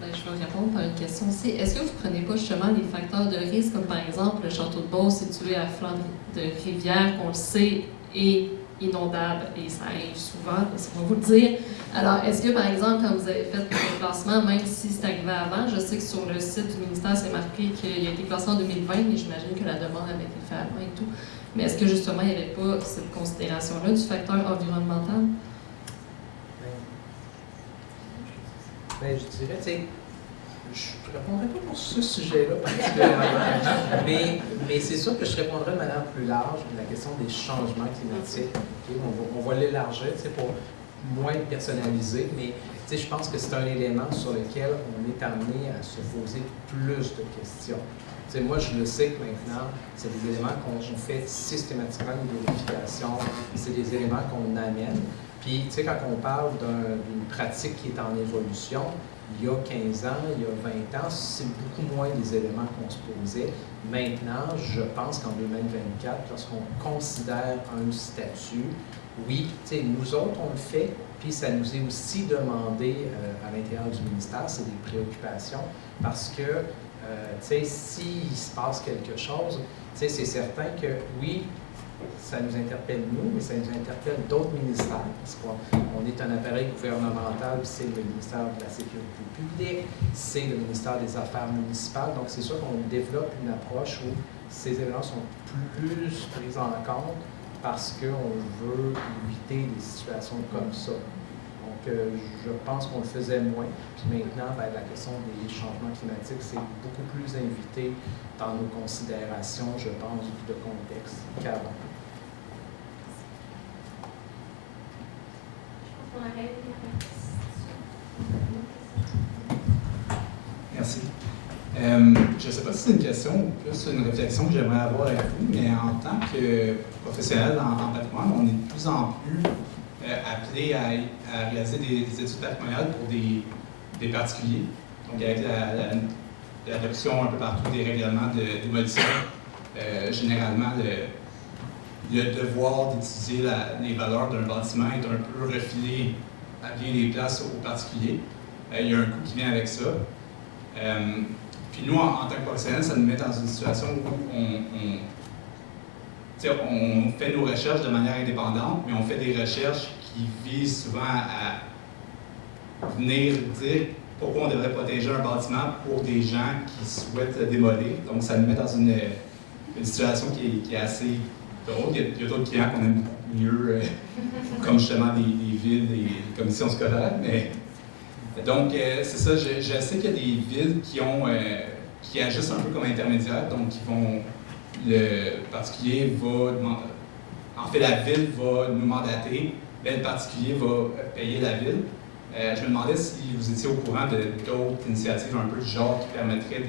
Je vais répondre par une question aussi. Est-ce que vous ne prenez pas justement des facteurs de risque, comme par exemple le château de Beauce situé à flanc de rivière, qu'on le sait, est inondable, et ça arrive souvent, on va vous le dire. Alors, est-ce que, par exemple, quand vous avez fait le classement, même si c'est arrivé avant, je sais que sur le site du ministère, c'est marqué qu'il a été classé en 2020, mais j'imagine que la demande avait été faite avant et tout. Mais est-ce que, justement, il n'y avait pas cette considération-là du facteur environnemental? Bien, je dirais, tu sais, je ne répondrai pas pour ce sujet-là particulièrement, mais c'est sûr que je répondrai de manière plus large à la question des changements climatiques. Okay? On va l'élargir, pour moins personnaliser, mais je pense que c'est un élément sur lequel on est amené à se poser plus de questions. T'sais, moi, je le sais que maintenant, c'est des éléments qu'on fait systématiquement de vérification, c'est des éléments qu'on amène. Puis, tu sais, quand on parle d'une pratique qui est en évolution, il y a 15 ans, il y a 20 ans, c'est beaucoup moins des éléments qu'on se posait. Maintenant, je pense qu'en 2024, lorsqu'on considère un statut, oui, tu sais, nous autres, on le fait, puis ça nous est aussi demandé à l'intérieur du ministère, c'est des préoccupations, parce que, tu sais, s'il se passe quelque chose, tu sais, c'est certain que, oui, ça nous interpelle nous, mais ça nous interpelle d'autres ministères, parce qu'on est un appareil gouvernemental, c'est le ministère de la Sécurité publique, c'est le ministère des Affaires municipales, donc c'est sûr qu'on développe une approche où ces éléments sont plus pris en compte parce qu'on veut éviter des situations comme ça. Donc, je pense qu'on le faisait moins, puis maintenant, la question des changements climatiques, c'est beaucoup plus invité dans nos considérations, je pense, de contexte qu'avant. Merci. Je ne sais pas si c'est une question ou plus une réflexion que j'aimerais avoir avec vous, mais en tant que professionnel en patrimoine, on est de plus en plus appelé à réaliser des études patrimoniales pour des particuliers. Donc, avec l'adoption un peu partout des règlements de démolition, généralement, le devoir d'étudier les valeurs d'un bâtiment est un peu refilé à bien des places aux particuliers. Il y a un coût qui vient avec ça. Puis nous, en tant que professionnels, ça nous met dans une situation où on fait nos recherches de manière indépendante, mais on fait des recherches qui visent souvent à venir dire pourquoi on devrait protéger un bâtiment pour des gens qui souhaitent démolir. Donc, ça nous met dans une situation qui est assez drôle. Il y a d'autres clients qu'on aime beaucoup mieux, comme justement des villes, des commissions scolaires. Mais, donc, c'est ça, je sais qu'il y a des villes qui agissent un peu comme intermédiaires, donc le particulier va demander, en fait, la ville va nous mandater, mais le particulier va payer la ville. Je me demandais si vous étiez au courant d'autres initiatives un peu du genre qui permettraient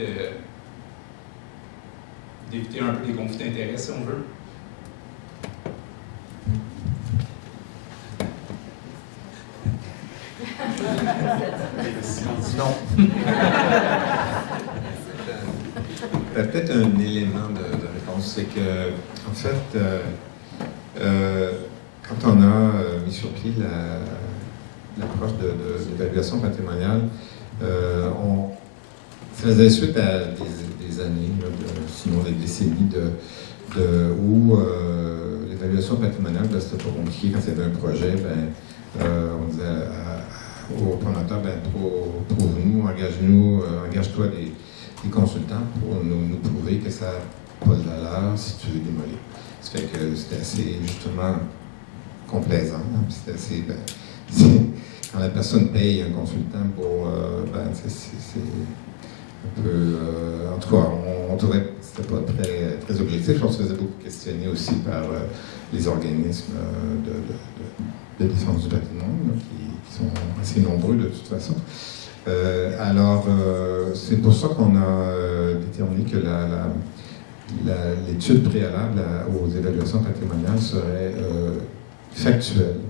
d'éviter un peu des conflits d'intérêts, si on veut. Non. Peut-être un élément de réponse, c'est que, en fait, quand on a mis sur pied l'approche de l'évaluation patrimoniale, on faisait suite à des années, sinon des décennies, où l'évaluation patrimoniale, c'était pas compliqué. Quand il y avait un projet, on disait aux promoteurs, trouve-nous, engage-toi des consultants pour nous prouver que ça n'a pas de valeur si tu veux démolir. Ça fait que c'était assez, justement, complaisant. Hein? C'était assez... quand la personne paye un consultant pour... c'est un peu... en tout cas, on trouvait que c'était pas très, très objectif. On se faisait beaucoup questionner aussi par les organismes de défense du patrimoine, qui sont assez nombreux de toute façon. Alors, c'est pour ça qu'on a déterminé que l'étude préalable aux évaluations patrimoniales serait factuelle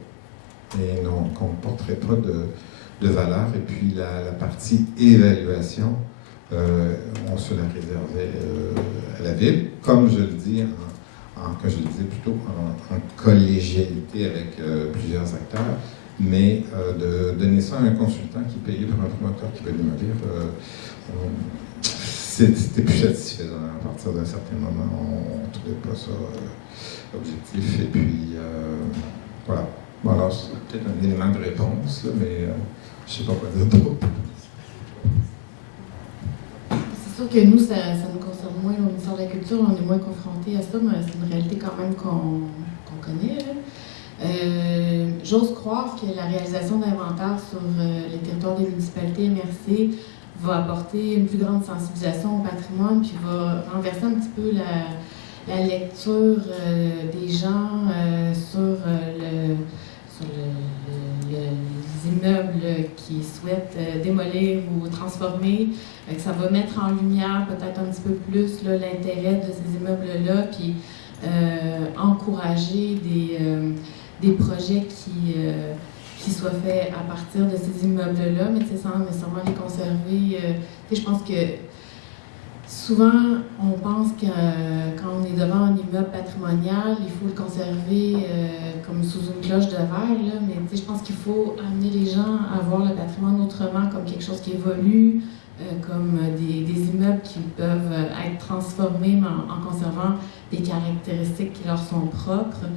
et non qu'on ne porterait pas de valeur. Et puis la partie évaluation, on se la réservait à la ville, comme je le dis plutôt en collégialité avec plusieurs acteurs. Mais de donner ça à un consultant qui payait pour un promoteur qui veut démolir, c'était plus satisfaisant. À partir d'un certain moment, on ne trouvait pas ça objectif. Et puis, voilà. Bon, alors, c'est peut-être un élément de réponse, là, mais je ne sais pas quoi dire d'autre. C'est sûr que nous, ça nous concerne moins au ministère de la Culture, on est moins confrontés à ça, mais c'est une réalité quand même qu'on connaît. Là. J'ose croire que la réalisation d'inventaire sur les territoires des municipalités MRC va apporter une plus grande sensibilisation au patrimoine, puis va renverser un petit peu la lecture des gens sur les immeubles qui souhaitent démolir ou transformer, que ça va mettre en lumière peut-être un petit peu plus l'intérêt de ces immeubles-là, puis encourager des projets qui soient faits à partir de ces immeubles-là, mais sans nécessairement les conserver. Je pense que souvent, on pense que quand on est devant un immeuble patrimonial, il faut le conserver comme sous une cloche de verre, là, mais je pense qu'il faut amener les gens à voir le patrimoine autrement, comme quelque chose qui évolue, comme des immeubles qui peuvent être transformés mais en conservant des caractéristiques qui leur sont propres.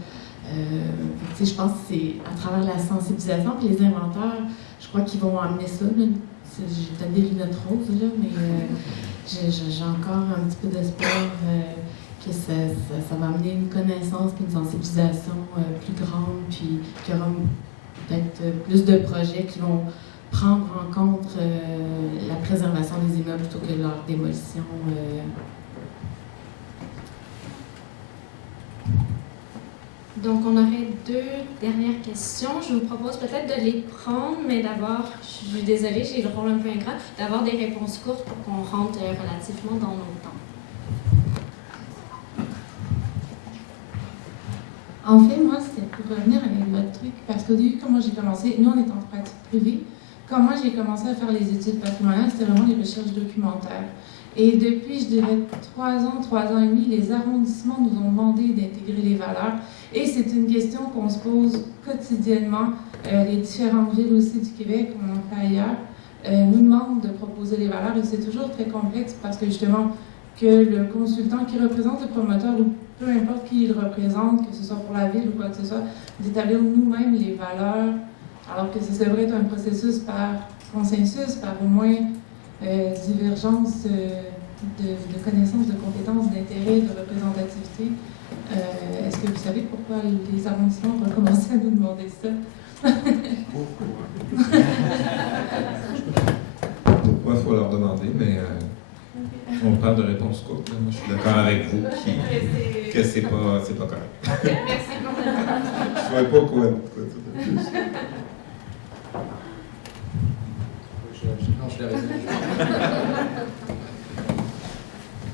Je pense que c'est à travers la sensibilisation que les inventaires, je crois qu'ils vont amener ça. J'ai peut-être des lunettes roses, là, mais j'ai encore un petit peu d'espoir que ça va amener une connaissance et une sensibilisation plus grande, puis qu'il y aura peut-être plus de projets qui vont prendre en compte la préservation des immeubles plutôt que leur démolition. Donc, on aurait 2 dernières questions. Je vous propose peut-être de les prendre, mais d'abord, je suis désolée, j'ai le rôle un peu ingrat, d'avoir des réponses courtes pour qu'on rentre relativement dans nos temps. En fait, moi, c'était pour revenir avec votre truc, parce qu'au début, comment j'ai commencé, nous, on est en pratique privée, comment j'ai commencé à faire les études patrimoniales, c'était vraiment les recherches documentaires. Et depuis, je dirais, 3 ans et demi, les arrondissements nous ont demandé d'intégrer les valeurs. Et c'est une question qu'on se pose quotidiennement. Les différentes villes aussi du Québec, on en fait ailleurs, nous demandent de proposer les valeurs. Et c'est toujours très complexe parce que justement, que le consultant qui représente le promoteur ou peu importe qui il représente, que ce soit pour la ville ou quoi que ce soit, d'établir nous-mêmes les valeurs, alors que ce devrait être un processus par consensus, par au moins divergence de connaissances, de compétences, d'intérêt, de représentativité. Est-ce que vous savez pourquoi les arrondissements ont recommencé à nous demander ça? Pourquoi il faut leur demander, mais on parle de réponse courte. Moi, je suis d'accord avec vous que c'est pas correct. Merci beaucoup. Je ne serais pas au courant.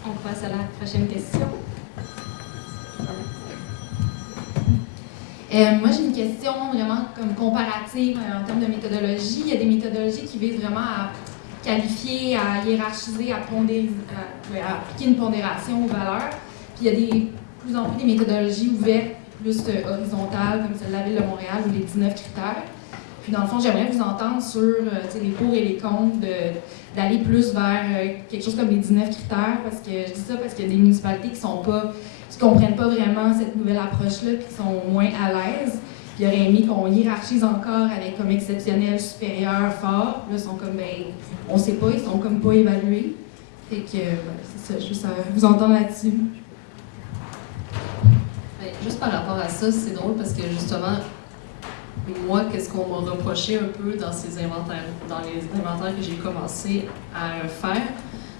On passe à la prochaine question. Moi, j'ai une question vraiment comme comparative en termes de méthodologie. Il y a des méthodologies qui visent vraiment à qualifier, à hiérarchiser, à appliquer une pondération aux valeurs. Puis il y a de plus en plus des méthodologies ouvertes, plus horizontales, comme celle de la Ville de Montréal ou les 19 critères. Puis dans le fond, j'aimerais vous entendre sur les pour et les contre d'aller plus vers quelque chose comme les 19 critères, parce que je dis ça parce qu'il y a des municipalités qui comprennent pas vraiment cette nouvelle approche-là, puis qui sont moins à l'aise. Puis ils auraient aimé qu'on hiérarchise encore avec comme exceptionnel, supérieur, fort. Là, ils sont comme, on sait pas, ils sont comme pas évalués. Fait que, c'est ça, juste à vous entendre là-dessus. Juste par rapport à ça, c'est drôle parce que justement, moi, qu'est-ce qu'on m'a reproché un peu dans ces inventaires, dans les inventaires que j'ai commencé à faire,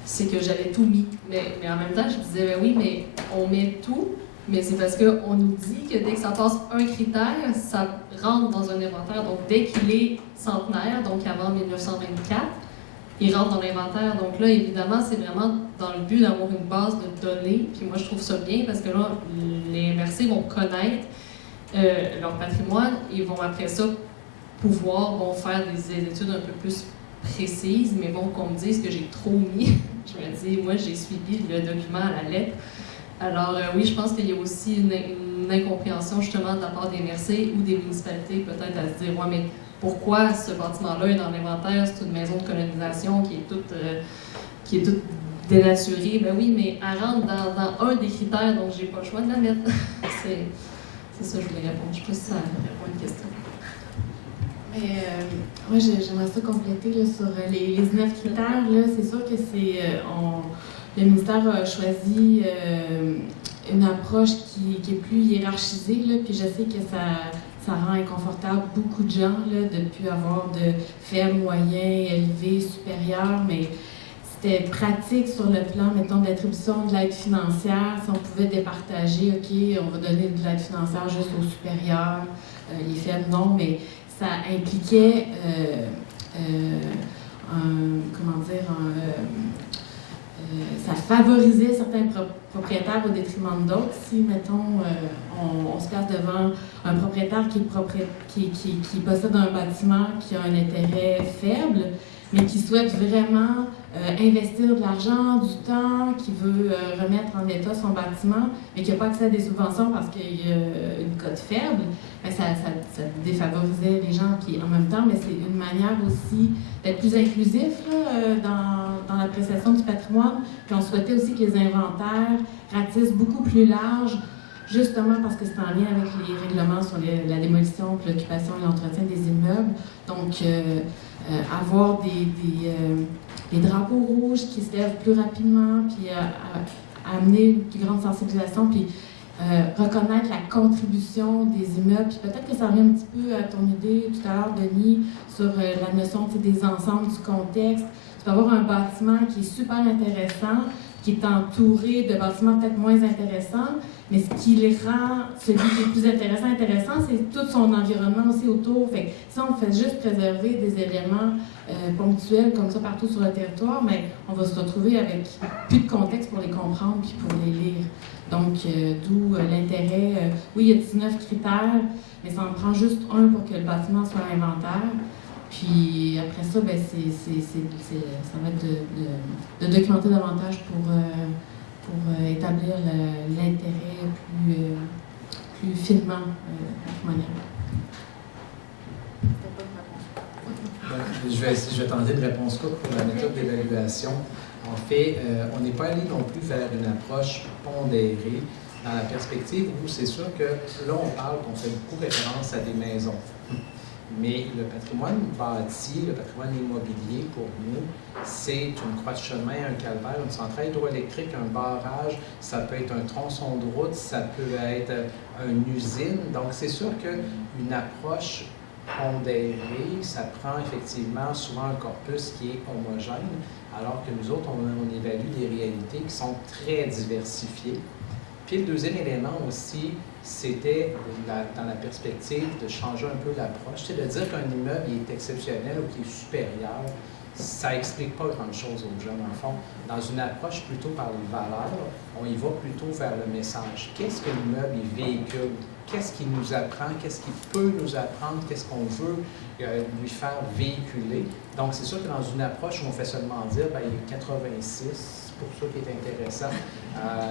c'est que j'avais tout mis. Mais en même temps, je disais, oui, mais on met tout, mais c'est parce qu'on nous dit que dès que ça passe un critère, ça rentre dans un inventaire. Donc, dès qu'il est centenaire, donc avant 1924, il rentre dans l'inventaire. Donc là, évidemment, c'est vraiment dans le but d'avoir une base de données. Puis moi, je trouve ça bien parce que là, les MRC vont connaître leur patrimoine et vont après ça pouvoir faire des études un peu plus précises, mais bon, qu'on me dise que j'ai trop mis. Je me dis, moi, j'ai suivi le document à la lettre. Alors oui, je pense qu'il y a aussi une incompréhension justement de la part des MRC ou des municipalités peut-être à se dire, ouais, mais pourquoi ce bâtiment-là est dans l'inventaire, c'est une maison de colonisation qui est toute dénaturée. Ben oui, mais elle rentre dans un des critères, donc j'ai pas le choix de la mettre. C'est ça que je voulais répondre. Je ne sais pas si ça répond à une question. Mais moi, j'aimerais ça compléter là, sur les 19 critères. Là, c'est sûr que le ministère a choisi une approche qui est plus hiérarchisée. Là, puis je sais que ça rend inconfortable beaucoup de gens là, de ne plus avoir de faible, moyen, élevé, supérieur. Mais c'était pratique sur le plan, mettons, d'attribution de l'aide financière. Si on pouvait départager, OK, on va donner de l'aide financière juste aux supérieurs, les faibles, non, mais ça impliquait, ça favorisait certains propriétaires au détriment d'autres. Si, mettons, on se place devant un propriétaire qui possède un bâtiment qui a un intérêt faible, mais qui souhaite vraiment investir de l'argent, du temps, qui veut remettre en état son bâtiment, mais qui n'a pas accès à des subventions parce qu'il y a une cote faible, bien, ça défavorisait les gens. Puis en même temps, mais c'est une manière aussi d'être plus inclusif là, dans l'appréciation du patrimoine. Puis on souhaitait aussi que les inventaires ratissent beaucoup plus large, justement parce que c'est en lien avec les règlements sur la démolition, puis l'occupation et l'entretien des immeubles. Donc, avoir des drapeaux rouges qui se lèvent plus rapidement, puis amener une plus grande sensibilisation, puis reconnaître la contribution des immeubles. Puis peut-être que ça revient un petit peu à ton idée tout à l'heure, Denis, sur la notion des ensembles, du contexte. C'est peux avoir un bâtiment qui est super intéressant, qui est entouré de bâtiments peut-être moins intéressants, mais ce qui les rend, celui qui est le plus intéressant, c'est tout son environnement aussi autour. Fait que si on fait juste préserver des éléments ponctuels comme ça partout sur le territoire, mais on va se retrouver avec plus de contexte pour les comprendre puis pour les lire. Donc, d'où l'intérêt. Oui, il y a 19 critères, mais ça en prend juste un pour que le bâtiment soit à l'inventaire. Puis après ça, ben, ça va être de documenter davantage pour établir l'intérêt plus finement patrimonial. Je vais tenter une réponse courte pour la méthode d'évaluation. En fait, on n'est pas allé non plus vers une approche pondérée dans la perspective où c'est sûr que là, on parle qu'on fait beaucoup référence à des maisons. Mais le patrimoine bâti, le patrimoine immobilier, pour nous, c'est une croix de chemin, un calvaire, une centrale hydroélectrique, un barrage, ça peut être un tronçon de route, ça peut être une usine. Donc, c'est sûr qu'une approche pondérée, ça prend effectivement souvent un corpus qui est homogène, alors que nous autres, on évalue des réalités qui sont très diversifiées. Puis le deuxième élément aussi, c'était dans la perspective de changer un peu l'approche. C'est de dire qu'un immeuble est exceptionnel ou qu'il est supérieur, ça n'explique pas grand-chose aux gens, en fond. Dans une approche plutôt par les valeurs, on y va plutôt vers le message. Qu'est-ce que l'immeuble véhicule? Qu'est-ce qu'il nous apprend? Qu'est-ce qu'il peut nous apprendre? Qu'est-ce qu'on veut lui faire véhiculer? Donc, c'est sûr que dans une approche où on fait seulement dire, bien, il y a 86, pour ça qui est intéressant,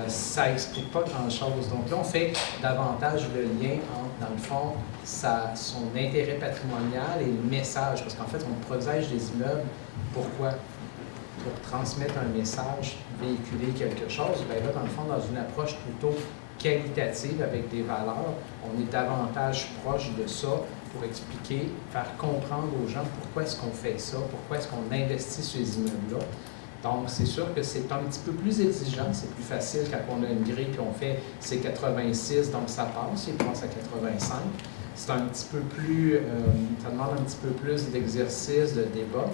ça n'explique pas grand-chose. Donc là, on fait davantage le lien entre, dans le fond, son intérêt patrimonial et le message. Parce qu'en fait, on protège des immeubles. Pourquoi? Pour transmettre un message, véhiculer quelque chose. Bien là, dans le fond, dans une approche plutôt qualitative avec des valeurs, on est davantage proche de ça pour expliquer, faire comprendre aux gens pourquoi est-ce qu'on fait ça, pourquoi est-ce qu'on investit sur ces immeubles-là. Donc, c'est sûr que c'est un petit peu plus exigeant, c'est plus facile quand on a une grille puis on fait c'est 86, donc ça passe, il passe à 85. C'est un petit peu plus, ça demande un petit peu plus d'exercice, de débat,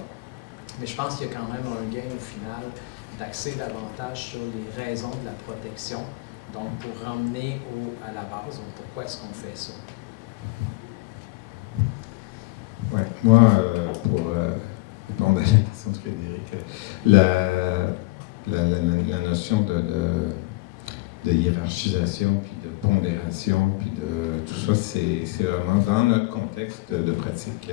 mais je pense qu'il y a quand même un gain au final d'accès davantage sur les raisons de la protection, donc pour ramener à la base, donc pourquoi est-ce qu'on fait ça. Oui, moi, pour répondre à la question de Frédéric, la notion de hiérarchisation, puis de pondération, puis de tout ça, c'est vraiment dans notre contexte de pratique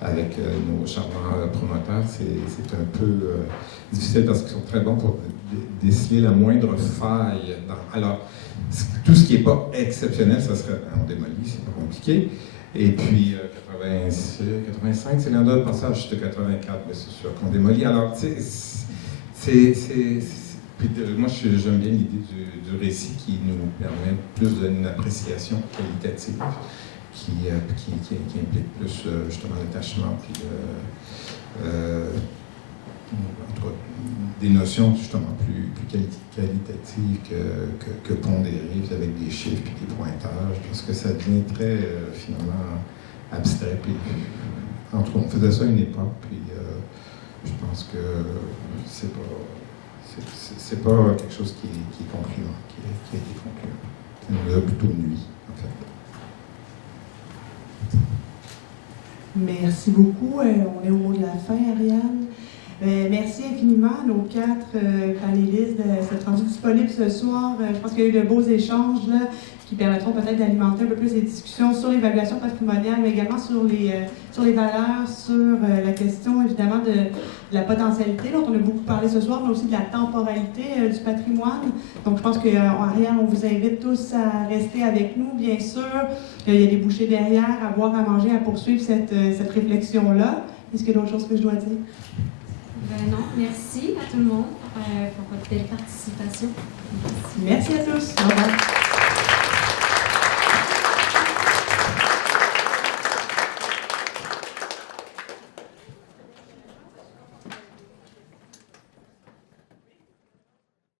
avec nos charmants promoteurs, c'est un peu difficile parce qu'ils sont très bons pour déceler la moindre faille. Alors, tout ce qui n'est pas exceptionnel, ça serait, on démolit, c'est pas compliqué. Et puis, 85, c'est l'un d'autres passage jusqu'à 84, mais c'est sûr qu'on démolit. Alors, moi, j'aime bien l'idée du récit qui nous permet plus d'une appréciation qualitative, qui implique plus, justement, l'attachement, puis en tout cas, des notions, justement, plus qualitatives que pondérées, avec des chiffres et des pointages, parce que ça devient très, finalement, abstrait. Puis, en tout cas, on faisait ça à une époque, puis je pense que c'est pas quelque chose qui est concluant, qui a été concluant. Ça nous a plutôt nuit, en fait. Merci beaucoup. On est au mot de la fin, Ariane. Merci infiniment à nos 4 panélistes de s'être rendus disponibles ce soir. Je pense qu'il y a eu de beaux échanges là, qui permettront peut-être d'alimenter un peu plus les discussions sur l'évaluation patrimoniale, mais également sur les valeurs, sur la question évidemment de la potentialité, dont on a beaucoup parlé ce soir, mais aussi de la temporalité du patrimoine. Donc je pense qu'Ariane, on vous invite tous à rester avec nous, bien sûr. Il y a des bouchées derrière, à boire, à manger, à poursuivre cette réflexion-là. Est-ce qu'il y a d'autres choses que je dois dire? Non, merci à tout le monde pour votre belle participation. Merci à tous. Au revoir.